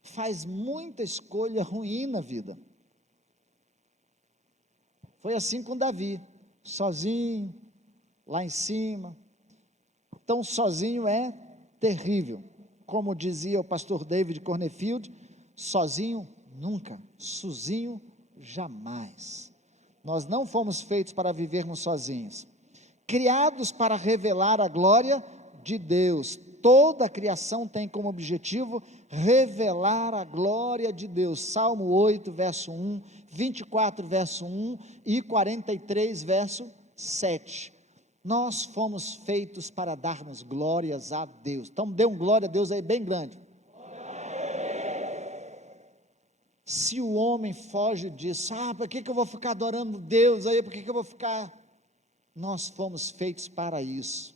faz muita escolha ruim na vida. Foi assim com Davi, sozinho, lá em cima. Então sozinho é terrível, como dizia o pastor David Cornfield, sozinho nunca, sozinho jamais. Nós não fomos feitos para vivermos sozinhos, criados para revelar a glória de Deus. Toda a criação tem como objetivo revelar a glória de Deus. Salmo 8, verso 1, 24, verso 1 e 43, verso 7. Nós fomos feitos para darmos glórias a Deus. Então dê um glória a Deus aí bem grande. Se o homem foge disso, por que eu vou ficar adorando Deus aí, por que eu vou ficar... Nós fomos feitos para isso.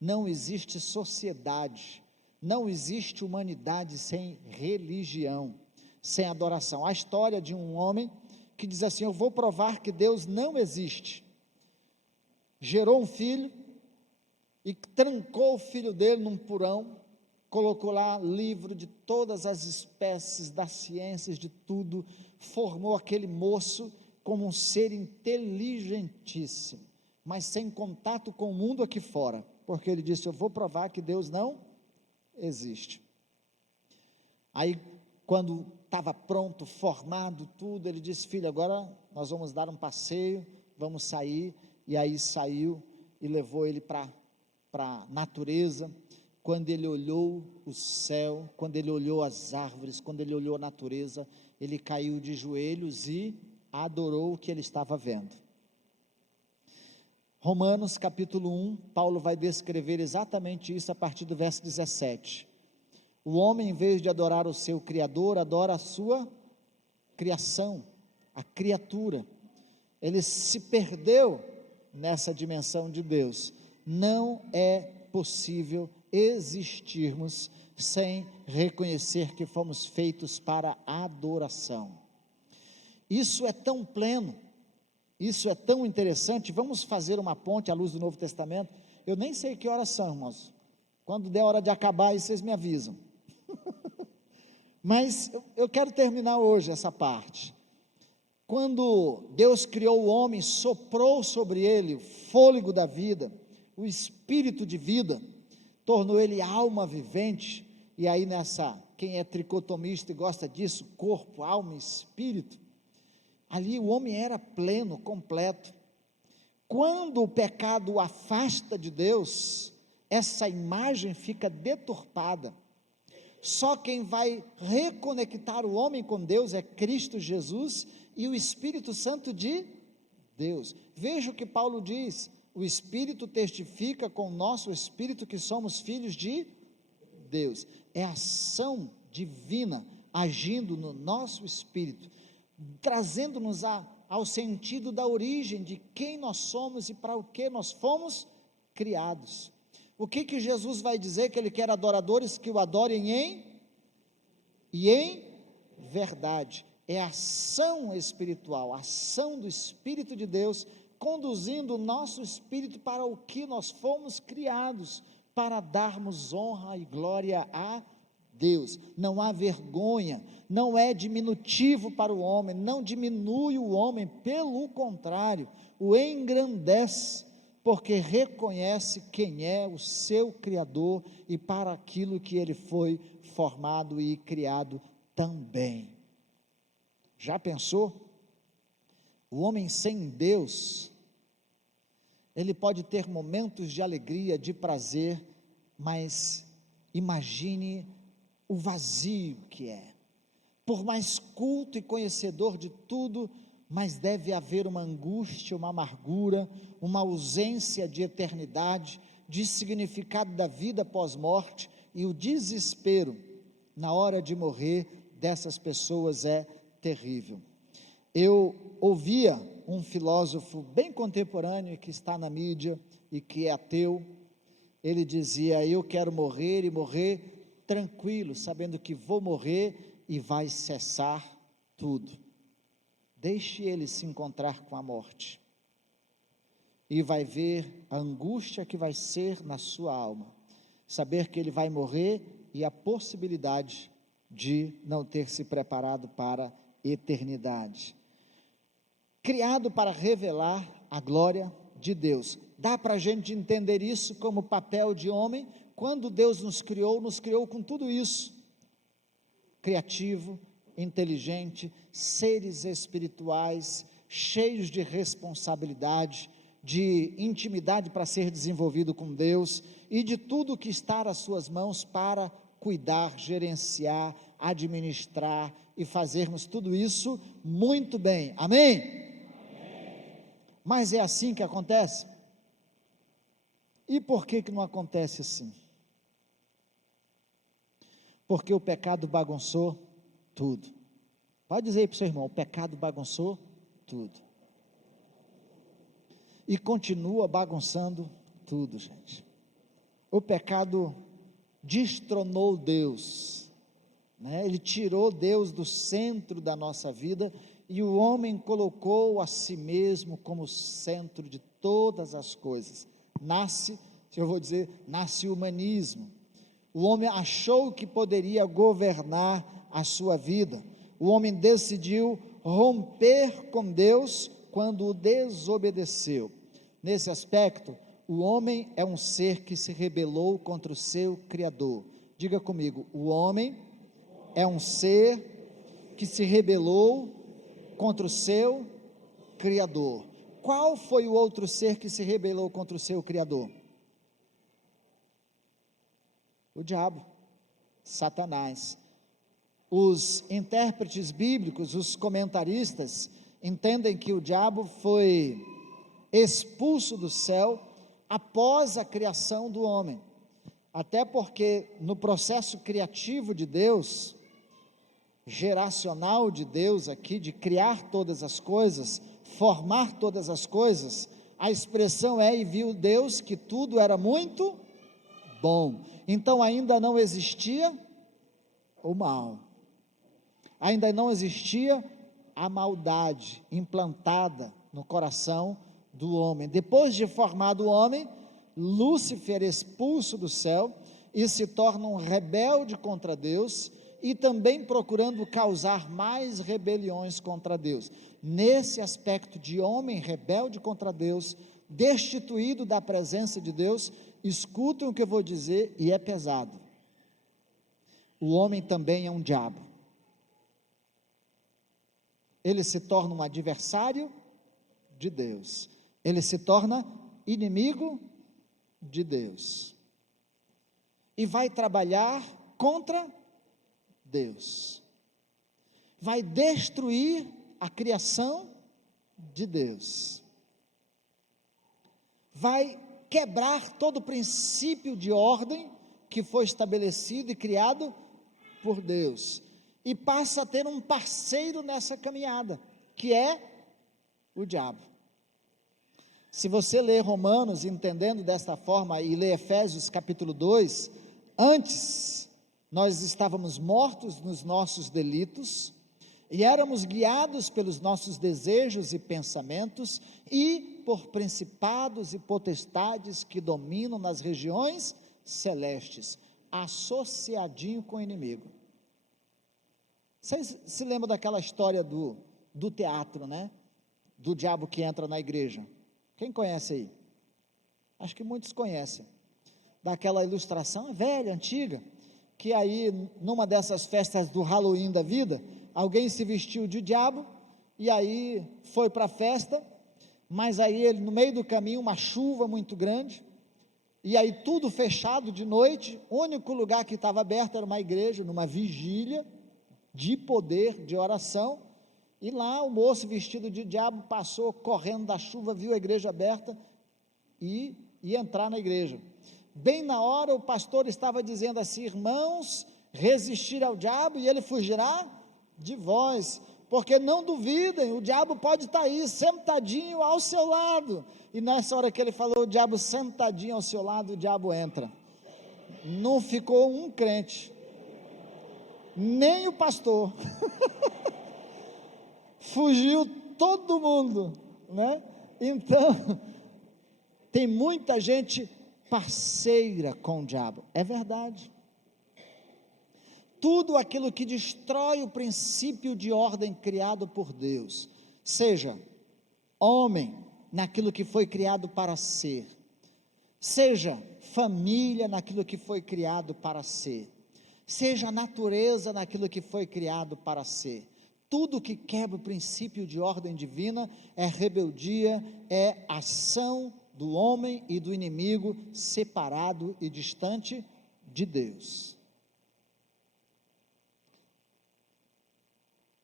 Não existe sociedade, não existe humanidade sem religião, sem adoração. A história de um homem que diz assim, eu vou provar que Deus não existe. Gerou um filho e trancou o filho dele num porão, colocou lá livro de todas as espécies, das ciências, de tudo, formou aquele moço como um ser inteligentíssimo, mas sem contato com o mundo aqui fora, porque ele disse, eu vou provar que Deus não existe. Aí, quando estava pronto, formado, tudo, ele disse, filho, agora nós vamos dar um passeio, vamos sair, e aí saiu, e levou ele para a natureza. Quando ele olhou o céu, quando ele olhou as árvores, quando ele olhou a natureza, ele caiu de joelhos e adorou o que ele estava vendo. Romanos capítulo 1, Paulo vai descrever exatamente isso a partir do verso 17. O homem, em vez de adorar o seu Criador, adora a sua criação, a criatura. Ele se perdeu nessa dimensão de Deus. Não é possível existirmos sem reconhecer que fomos feitos para adoração. Isso é tão pleno, isso é tão interessante. Vamos fazer uma ponte à luz do Novo Testamento. Eu nem sei que horas são, irmãos. Quando der hora de acabar, aí vocês me avisam. Mas eu quero terminar hoje essa parte. Quando Deus criou o homem, soprou sobre ele o fôlego da vida, o espírito de vida, tornou ele alma vivente. E aí quem é tricotomista e gosta disso, corpo, alma e espírito, Ali o homem era pleno, completo. Quando o pecado o afasta de Deus, essa imagem fica deturpada. Só quem vai reconectar o homem com Deus é Cristo Jesus e o Espírito Santo de Deus. Veja o que Paulo diz: o Espírito testifica com o nosso espírito que somos filhos de Deus. É a ação divina agindo no nosso espírito, trazendo-nos ao sentido da origem de quem nós somos e para o que nós fomos criados. O que Jesus vai dizer? Que Ele quer adoradores que o adorem em verdade. É a ação espiritual, a ação do Espírito de Deus, conduzindo o nosso espírito para o que nós fomos criados, para darmos honra e glória a Deus. Não há vergonha, não é diminutivo para o homem, não diminui o homem, pelo contrário, o engrandece, porque reconhece quem é o seu Criador e para aquilo que ele foi formado e criado também. Já pensou? O homem sem Deus, ele pode ter momentos de alegria, de prazer, mas imagine o vazio que é. Por mais culto e conhecedor de tudo, mas deve haver uma angústia, uma amargura, uma ausência de eternidade, de significado da vida pós-morte, e o desespero na hora de morrer dessas pessoas é terrível. Eu ouvia um filósofo bem contemporâneo e que está na mídia e que é ateu. Ele dizia: eu quero morrer e morrer tranquilo, sabendo que vou morrer e vai cessar tudo. Deixe ele se encontrar com a morte e vai ver a angústia que vai ser na sua alma, saber que ele vai morrer e a possibilidade de não ter se preparado para a eternidade. Criado para revelar a glória de Deus. Dá para a gente entender isso como papel de homem. Quando Deus nos criou com tudo isso: criativo, inteligente, seres espirituais, cheios de responsabilidade, de intimidade para ser desenvolvido com Deus, e de tudo que está às suas mãos para cuidar, gerenciar, administrar e fazermos tudo isso muito bem. Amém? Amém. Mas é assim que acontece? E por que não acontece assim? Porque o pecado bagunçou tudo. Pode dizer aí para o seu irmão: o pecado bagunçou tudo. E continua bagunçando tudo, gente. O pecado destronou Deus, né? Ele tirou Deus do centro da nossa vida, e o homem colocou a si mesmo como centro de todas as coisas. Nasce o humanismo. O homem achou que poderia governar a sua vida. O homem decidiu romper com Deus quando o desobedeceu. Nesse aspecto, o homem é um ser que se rebelou contra o seu Criador. Diga comigo: o homem é um ser que se rebelou contra o seu Criador. Qual foi o outro ser que se rebelou contra o seu Criador? O diabo, Satanás. Os intérpretes bíblicos, os comentaristas, entendem que o diabo foi expulso do céu após a criação do homem, até porque no processo criativo de Deus, geracional de Deus aqui, de criar todas as coisas, formar todas as coisas, a expressão é: e viu Deus que tudo era muito bom. Então ainda não existia o mal, ainda não existia a maldade implantada no coração do homem. Depois de formado o homem, Lúcifer é expulso do céu e se torna um rebelde contra Deus, e também procurando causar mais rebeliões contra Deus. Nesse aspecto de homem rebelde contra Deus, destituído da presença de Deus, escutem o que eu vou dizer, e é pesado: o homem também é um diabo. ele se torna um adversário de Deus, ele se torna inimigo de Deus, e vai trabalhar contra Deus, vai destruir a criação de Deus, vai quebrar todo o princípio de ordem que foi estabelecido e criado por Deus, e passa a ter um parceiro nessa caminhada, que é o diabo. Se você ler Romanos, entendendo desta forma, e ler Efésios capítulo 2, antes nós estávamos mortos nos nossos delitos, e éramos guiados pelos nossos desejos e pensamentos, e por principados e potestades que dominam nas regiões celestes, associadinho com o inimigo. Vocês se lembram daquela história do teatro, né? Do diabo que entra na igreja? Quem conhece aí? Acho que muitos conhecem. Daquela ilustração, é velha, antiga, que aí, numa dessas festas do Halloween da vida, alguém se vestiu de diabo, e aí foi para a festa, mas aí ele, no meio do caminho, uma chuva muito grande, e aí tudo fechado de noite, o único lugar que estava aberto era uma igreja, numa vigília de poder, de oração, e lá o moço vestido de diabo passou correndo da chuva, viu a igreja aberta, e ia entrar na igreja. Bem na hora o pastor estava dizendo assim: irmãos, resistir ao diabo e ele fugirá de vós, porque não duvidem, o diabo pode estar aí, sentadinho ao seu lado, e nessa hora que ele falou, o diabo sentadinho ao seu lado, o diabo entra, não ficou um crente, nem o pastor, fugiu todo mundo, né? Então, tem muita gente parceira com o diabo, é verdade. Tudo aquilo que destrói o princípio de ordem criado por Deus, seja homem naquilo que foi criado para ser, seja família naquilo que foi criado para ser, seja natureza naquilo que foi criado para ser, tudo que quebra o princípio de ordem divina é rebeldia, é ação do homem e do inimigo separado e distante de Deus.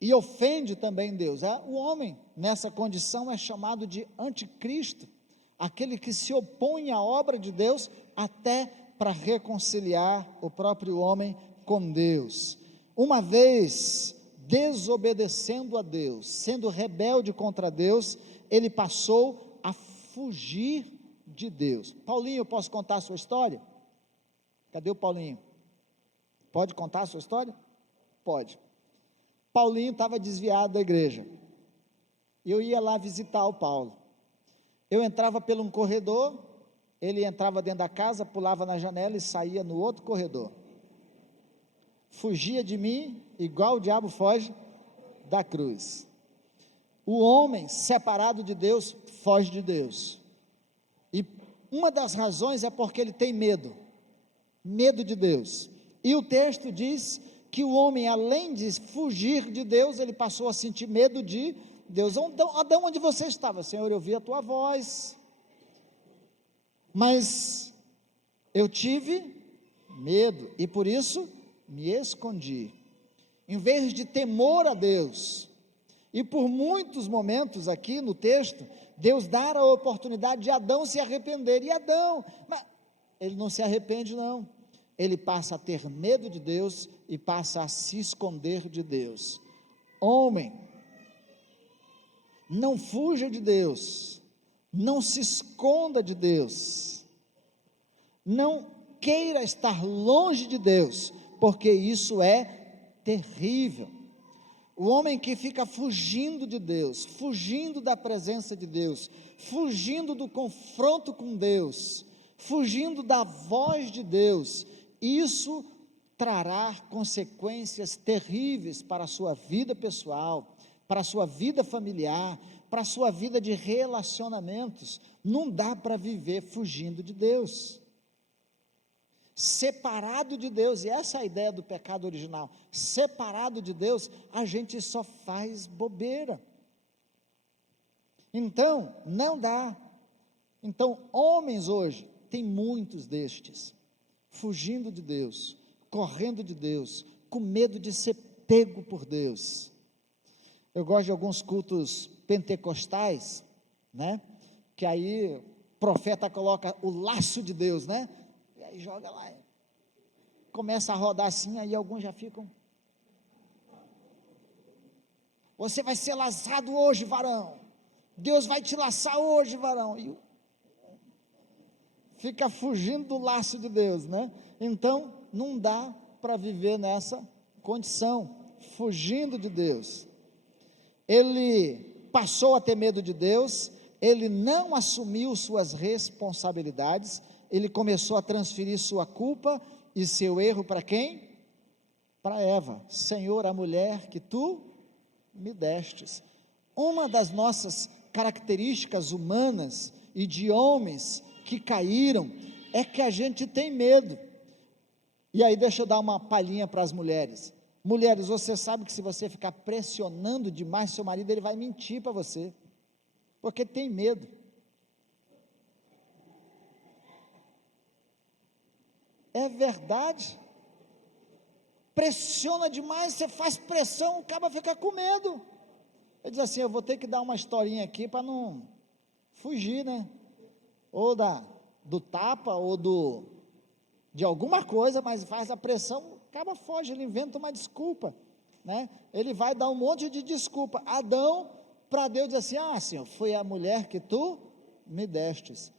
E ofende também Deus. O homem, nessa condição, é chamado de anticristo, aquele que se opõe à obra de Deus, até para reconciliar o próprio homem com Deus. Uma vez desobedecendo a Deus, sendo rebelde contra Deus, ele passou a fugir de Deus. Paulinho, eu posso contar a sua história? Cadê o Paulinho? Pode contar a sua história? Pode. Paulinho estava desviado da igreja, eu ia lá visitar o Paulo, eu entrava por um corredor, ele entrava dentro da casa, pulava na janela e saía no outro corredor, fugia de mim, igual o diabo foge da cruz. O homem separado de Deus, foge de Deus, e uma das razões é porque ele tem medo de Deus, e o texto diz que o homem, além de fugir de Deus, ele passou a sentir medo de Deus. Adão, onde você estava? Senhor, eu vi a tua voz, mas eu tive medo, e por isso me escondi, em vez de temor a Deus. E por muitos momentos aqui no texto, Deus dá a oportunidade de Adão se arrepender, e Adão, mas ele não se arrepende não, ele passa a ter medo de Deus, e passa a se esconder de Deus. Homem, não fuja de Deus, não se esconda de Deus, não queira estar longe de Deus, porque isso é terrível. O homem que fica fugindo de Deus, fugindo da presença de Deus, fugindo do confronto com Deus, fugindo da voz de Deus, isso trará consequências terríveis para a sua vida pessoal, para a sua vida familiar, para a sua vida de relacionamentos. Não dá para viver fugindo de Deus. Separado de Deus, e essa é a ideia do pecado original, separado de Deus, a gente só faz bobeira. Então, não dá. Então, homens hoje, tem muitos destes, fugindo de Deus, correndo de Deus, com medo de ser pego por Deus. Eu gosto de alguns cultos pentecostais, né, que aí o profeta coloca o laço de Deus, né, e aí joga lá, começa a rodar assim, aí alguns já ficam, você vai ser laçado hoje, varão, Deus vai te laçar hoje, varão, e fica fugindo do laço de Deus, né, então não dá para viver nessa condição, fugindo de Deus. Ele passou a ter medo de Deus, ele não assumiu suas responsabilidades, ele começou a transferir sua culpa e seu erro para quem? Para Eva. Senhor, a mulher que tu me destes. Uma das nossas características humanas e de homens que caíram é que a gente tem medo. E aí deixa eu dar uma palhinha para as mulheres. Mulheres, você sabe que se você ficar pressionando demais seu marido, ele vai mentir para você, porque tem medo. É verdade. Pressiona demais, você faz pressão, o cara fica com medo. Ele diz assim, eu vou ter que dar uma historinha aqui para não fugir, né? Ou do tapa, ou de alguma coisa, mas faz a pressão, acaba foge, ele inventa uma desculpa, né? Ele vai dar um monte de desculpa. Adão, para Deus, diz assim, Senhor, foi a mulher que tu me destes.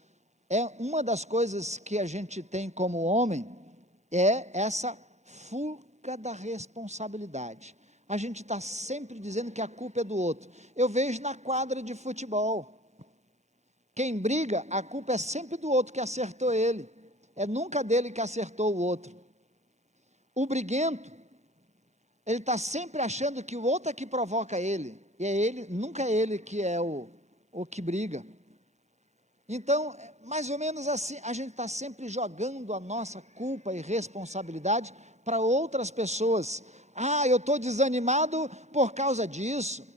É uma das coisas que a gente tem como homem, é essa fuga da responsabilidade. A gente está sempre dizendo que a culpa é do outro. Eu vejo na quadra de futebol, quem briga, a culpa é sempre do outro que acertou ele, é nunca dele que acertou o outro. O briguento, ele está sempre achando que o outro é que provoca ele, e é ele, nunca é ele que é o que briga. Então, mais ou menos assim, a gente está sempre jogando a nossa culpa e responsabilidade para outras pessoas. Eu estou desanimado por causa disso.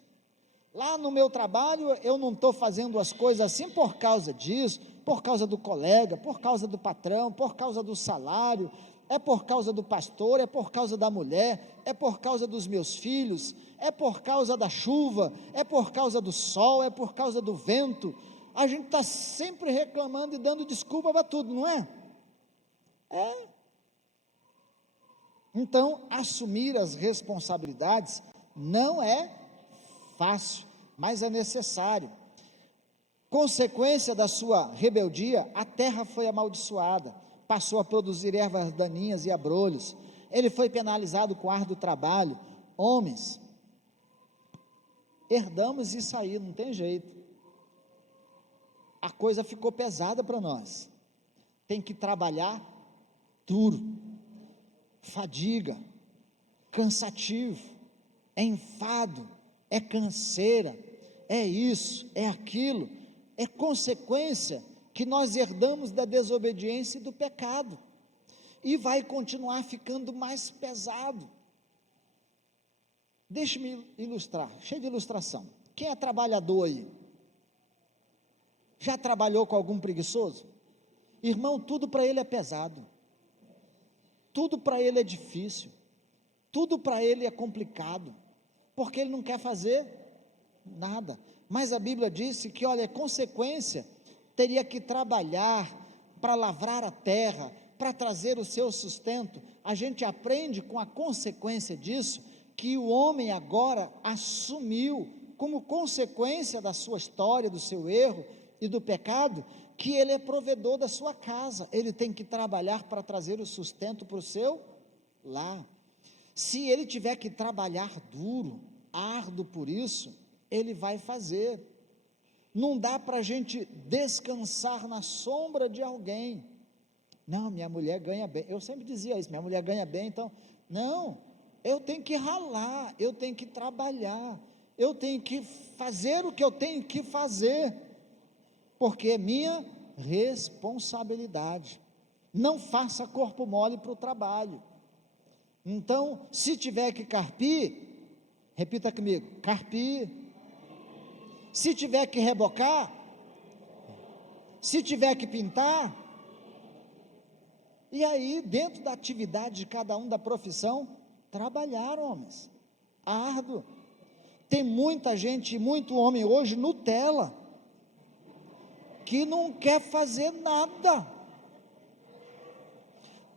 Lá no meu trabalho, eu não estou fazendo as coisas assim por causa disso, por causa do colega, por causa do patrão, por causa do salário, é por causa do pastor, é por causa da mulher, é por causa dos meus filhos, é por causa da chuva, é por causa do sol, é por causa do vento. A gente está sempre reclamando e dando desculpa para tudo, não é? Então, assumir as responsabilidades não é fácil, mas é necessário. Consequência da sua rebeldia, a terra foi amaldiçoada, passou a produzir ervas daninhas e abrolhos, ele foi penalizado com árduo trabalho. Homens, herdamos isso aí, não tem jeito, a coisa ficou pesada para nós, tem que trabalhar duro, fadiga, cansativo, é enfado, é canseira, é isso, é aquilo, é consequência que nós herdamos da desobediência e do pecado, e vai continuar ficando mais pesado. Deixe-me ilustrar, cheio de ilustração. Quem é trabalhador aí? Já trabalhou com algum preguiçoso? Irmão, tudo para ele é pesado, tudo para ele é difícil, tudo para ele é complicado, porque ele não quer fazer nada. Mas a Bíblia disse que, olha, consequência, teria que trabalhar para lavrar a terra, para trazer o seu sustento. A gente aprende com a consequência disso, que o homem agora assumiu, como consequência da sua história, do seu erro e do pecado, que ele é provedor da sua casa, ele tem que trabalhar para trazer o sustento para o seu lar. Se ele tiver que trabalhar duro, árduo por isso, ele vai fazer. Não dá para a gente descansar na sombra de alguém. Não, minha mulher ganha bem, eu sempre dizia isso, minha mulher ganha bem, então, não, eu tenho que ralar, eu tenho que trabalhar, eu tenho que fazer o que eu tenho que fazer, porque é minha responsabilidade. Não faça corpo mole para o trabalho. Então, se tiver que carpir, repita comigo, carpir. Se tiver que rebocar, se tiver que pintar, e aí, dentro da atividade de cada um da profissão, trabalhar, homens, árduo. Tem muita gente, muito homem hoje, Nutella, que não quer fazer nada,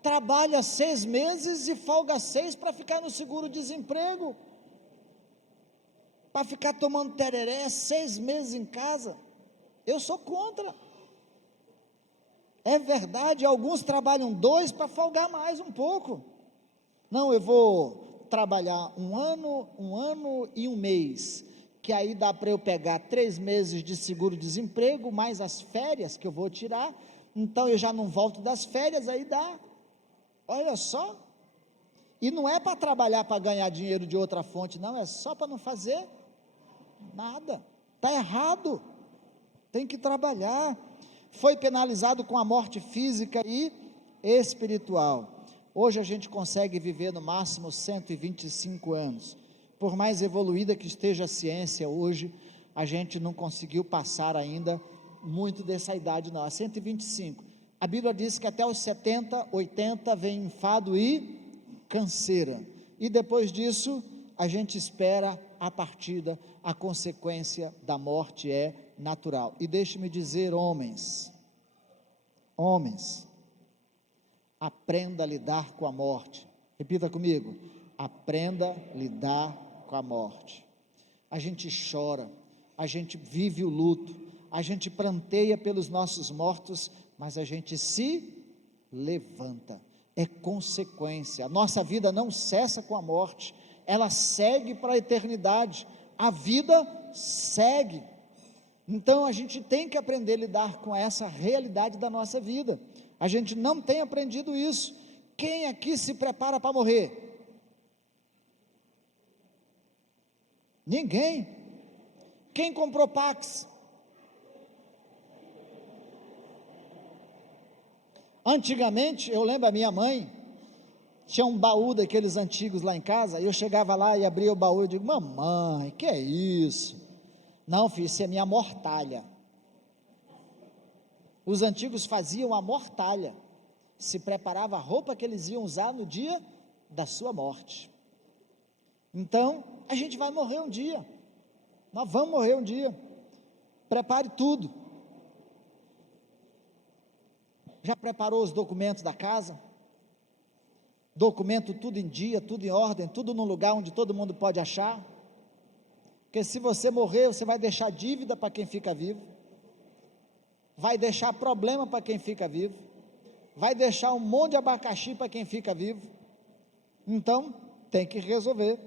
trabalha 6 meses e folga 6 para ficar no seguro-desemprego, para ficar tomando tereré 6 meses em casa. Eu sou contra. É verdade, alguns trabalham 2 para folgar mais um pouco. Não, eu vou trabalhar um ano e um mês, que aí dá para eu pegar 3 meses de seguro-desemprego, mais as férias que eu vou tirar, então eu já não volto das férias, aí dá, olha só, e não é para trabalhar para ganhar dinheiro de outra fonte, não, é só para não fazer nada, está errado, tem que trabalhar. Foi penalizado com a morte física e espiritual. Hoje a gente consegue viver no máximo 125 anos, por mais evoluída que esteja a ciência hoje, a gente não conseguiu passar ainda muito dessa idade não, a 125, a Bíblia diz que até os 70, 80 vem enfado e canseira, e depois disso, a gente espera a partida, a consequência da morte é natural. E deixe-me dizer, homens, aprenda a lidar com a morte, repita comigo, aprenda a lidar com a morte. A gente chora, a gente vive o luto, a gente pranteia pelos nossos mortos, mas a gente se levanta, é consequência, a nossa vida não cessa com a morte, ela segue para a eternidade, a vida segue. Então a gente tem que aprender a lidar com essa realidade da nossa vida, a gente não tem aprendido isso. Quem aqui se prepara para morrer? Ninguém. Quem comprou Pax? Antigamente, eu lembro a minha mãe, tinha um baú daqueles antigos lá em casa, eu chegava lá e abria o baú, eu digo, mamãe, que é isso? Não, filho, isso é minha mortalha. Os antigos faziam a mortalha, se preparava a roupa que eles iam usar no dia da sua morte. Então, a gente vai morrer um dia, nós vamos morrer um dia, prepare tudo. Já preparou os documentos da casa? Documento tudo em dia, tudo em ordem, tudo num lugar onde todo mundo pode achar, porque se você morrer, você vai deixar dívida para quem fica vivo, vai deixar problema para quem fica vivo, vai deixar um monte de abacaxi para quem fica vivo, então tem que resolver,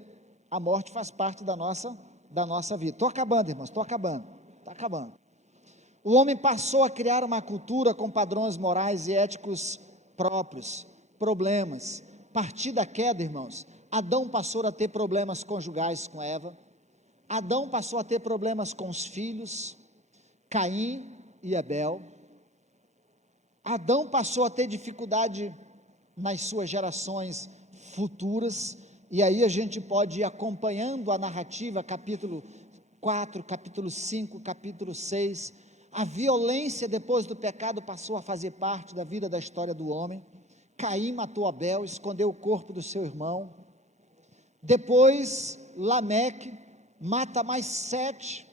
a morte faz parte da nossa vida. Estou acabando, irmãos, está acabando. O homem passou a criar uma cultura com padrões morais e éticos próprios, problemas, a partir da queda, irmãos, Adão passou a ter problemas conjugais com Eva, Adão passou a ter problemas com os filhos, Caim e Abel, Adão passou a ter dificuldade nas suas gerações futuras, e aí a gente pode ir acompanhando a narrativa, capítulo 4, capítulo 5, capítulo 6, a violência depois do pecado passou a fazer parte da vida da história do homem. Caim matou Abel, escondeu o corpo do seu irmão, depois Lameque mata mais 7,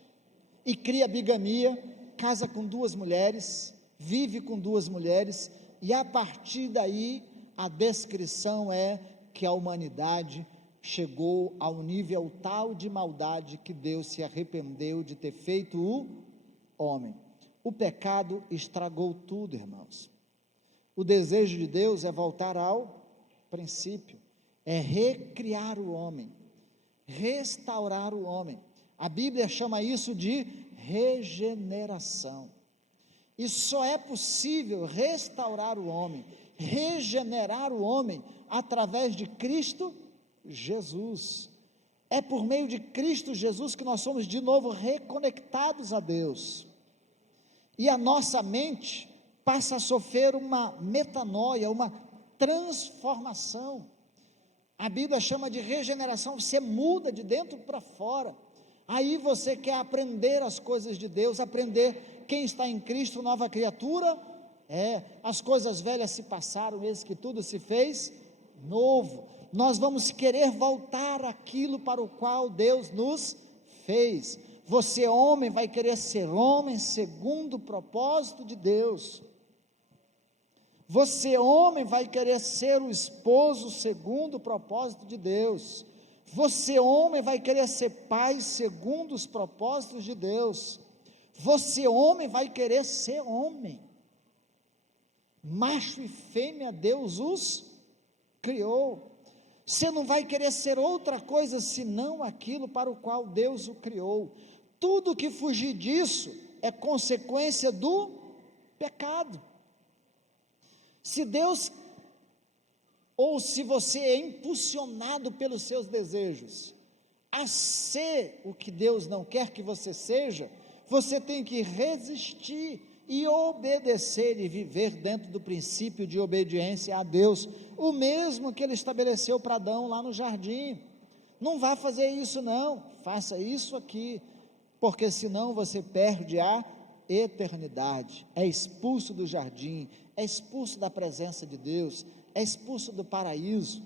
e cria bigamia, casa com 2 mulheres, vive com 2 mulheres, e a partir daí, a descrição é que a humanidade chegou a um nível tal de maldade, que Deus se arrependeu de ter feito o homem. O pecado estragou tudo, irmãos. O desejo de Deus é voltar ao princípio, é recriar o homem, restaurar o homem. A Bíblia chama isso de regeneração, e só é possível restaurar o homem, regenerar o homem, através de Cristo Jesus. É por meio de Cristo Jesus que nós somos de novo reconectados a Deus, e a nossa mente passa a sofrer uma metanoia, uma transformação. A Bíblia chama de regeneração, você muda de dentro para fora. Aí você quer aprender as coisas de Deus, aprender quem está em Cristo, nova criatura, as coisas velhas se passaram, eis que tudo se fez novo. Nós vamos querer voltar àquilo para o qual Deus nos fez. Você, homem, vai querer ser homem segundo o propósito de Deus. Você, homem, vai querer ser o esposo segundo o propósito de Deus. Você, homem, vai querer ser pai segundo os propósitos de Deus. Você, homem, vai querer ser homem. Macho e fêmea, Deus os criou. Você não vai querer ser outra coisa senão aquilo para o qual Deus o criou. Tudo que fugir disso é consequência do pecado. Se Deus, ou se você é impulsionado pelos seus desejos a ser o que Deus não quer que você seja, você tem que resistir e obedecer e viver dentro do princípio de obediência a Deus, o mesmo que Ele estabeleceu para Adão lá no jardim. Não vá fazer isso não, faça isso aqui, porque senão você perde a eternidade, é expulso do jardim, é expulso da presença de Deus, é expulso do paraíso,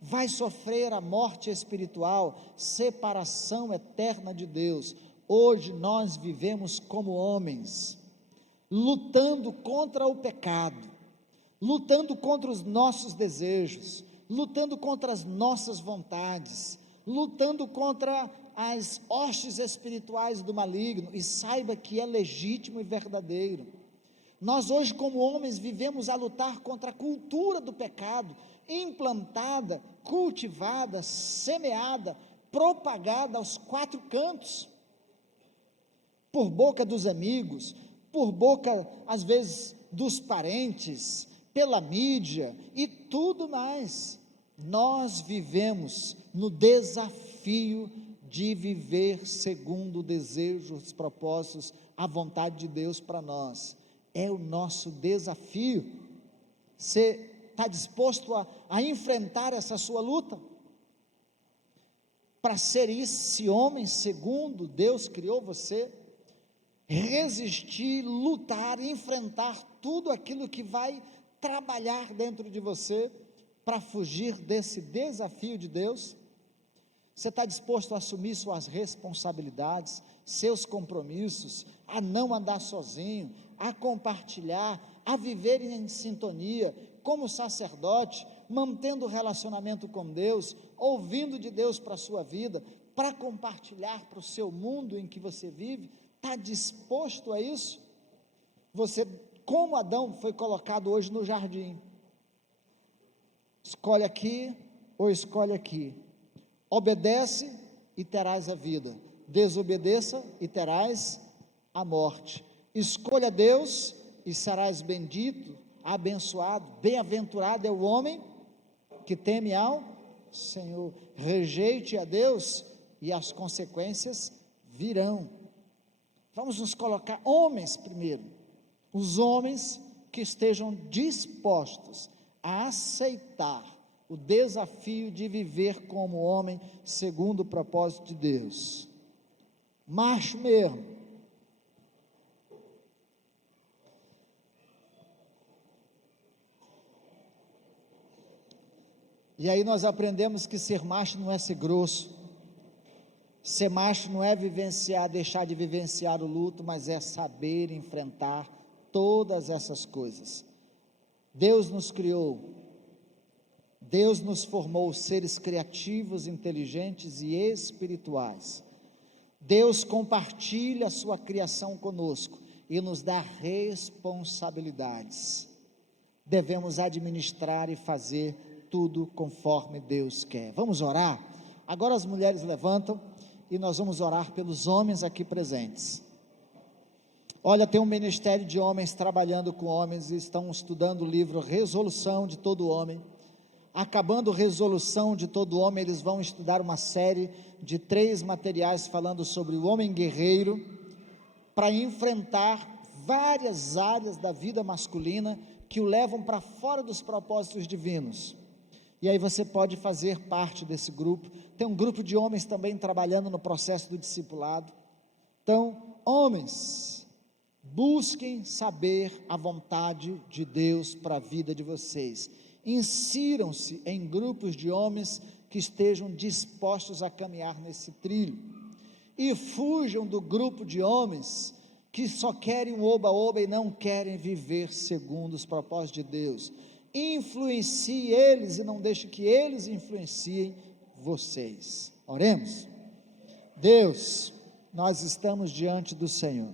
vai sofrer a morte espiritual, separação eterna de Deus. Hoje nós vivemos como homens, lutando contra o pecado, lutando contra os nossos desejos, lutando contra as nossas vontades, lutando contra as hostes espirituais do maligno, e saiba que é legítimo e verdadeiro. Nós hoje como homens vivemos a lutar contra a cultura do pecado, implantada, cultivada, semeada, propagada aos quatro cantos, por boca dos amigos, por boca às vezes dos parentes, pela mídia e tudo mais. Nós vivemos no desafio de viver segundo o desejo, os propósitos, a vontade de Deus para nós. É o nosso desafio. Você está disposto a enfrentar essa sua luta? Para ser esse homem segundo Deus criou você? Resistir, lutar, enfrentar tudo aquilo que vai trabalhar dentro de você para fugir desse desafio de Deus? Você está disposto a assumir suas responsabilidades, seus compromissos, a não andar sozinho, a compartilhar, a viver em sintonia, como sacerdote, mantendo o relacionamento com Deus, ouvindo de Deus para a sua vida, para compartilhar para o seu mundo em que você vive? Está disposto a isso? Você, como Adão, foi colocado hoje no jardim, escolhe aqui ou escolhe aqui, obedece e terás a vida, desobedeça e terás a morte. Escolha Deus e serás bendito, abençoado, bem-aventurado é o homem que teme ao Senhor. Rejeite a Deus e as consequências virão. Vamos nos colocar homens primeiro, os homens que estejam dispostos a aceitar o desafio de viver como homem segundo o propósito de Deus. Macho mesmo. E aí nós aprendemos que ser macho não é ser grosso, ser macho não é vivenciar, deixar de vivenciar o luto, mas é saber enfrentar todas essas coisas. Deus nos criou, Deus nos formou seres criativos, inteligentes e espirituais. Deus compartilha a sua criação conosco e nos dá responsabilidades. Devemos administrar e fazer tudo conforme Deus quer. Vamos orar? Agora as mulheres levantam e nós vamos orar pelos homens aqui presentes. Olha, tem um ministério de homens trabalhando com homens e estão estudando o livro Resolução de Todo Homem. Acabando Resolução de Todo Homem, eles vão estudar uma série de 3 materiais falando sobre o homem guerreiro, para enfrentar várias áreas da vida masculina que o levam para fora dos propósitos divinos. E aí você pode fazer parte desse grupo. Tem um grupo de homens também trabalhando no processo do discipulado. Então, homens, busquem saber a vontade de Deus para a vida de vocês. Insiram-se em grupos de homens que estejam dispostos a caminhar nesse trilho. E fujam do grupo de homens que só querem um oba-oba e não querem viver segundo os propósitos de Deus. Influencie eles e não deixe que eles influenciem vocês. Oremos. Deus, nós estamos diante do Senhor,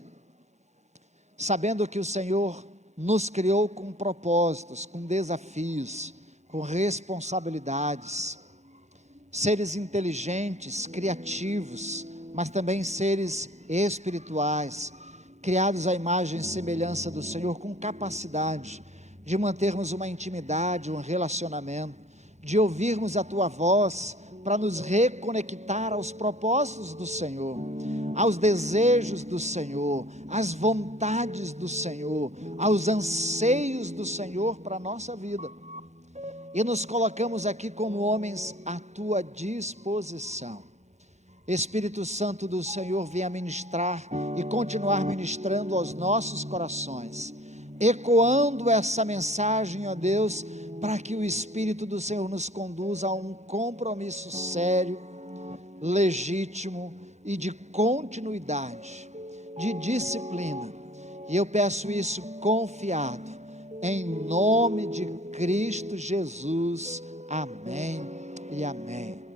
sabendo que o Senhor nos criou com propósitos, com desafios, com responsabilidades, seres inteligentes, criativos, mas também seres espirituais, criados à imagem e semelhança do Senhor, com capacidade de mantermos uma intimidade, um relacionamento, de ouvirmos a Tua voz, para nos reconectar aos propósitos do Senhor, aos desejos do Senhor, às vontades do Senhor, aos anseios do Senhor para a nossa vida, e nos colocamos aqui como homens à Tua disposição. Espírito Santo do Senhor, venha ministrar e continuar ministrando aos nossos corações, ecoando essa mensagem, ó Deus, para que o Espírito do Senhor nos conduza a um compromisso sério, legítimo e de continuidade, de disciplina, e eu peço isso confiado, em nome de Cristo Jesus, amém e amém.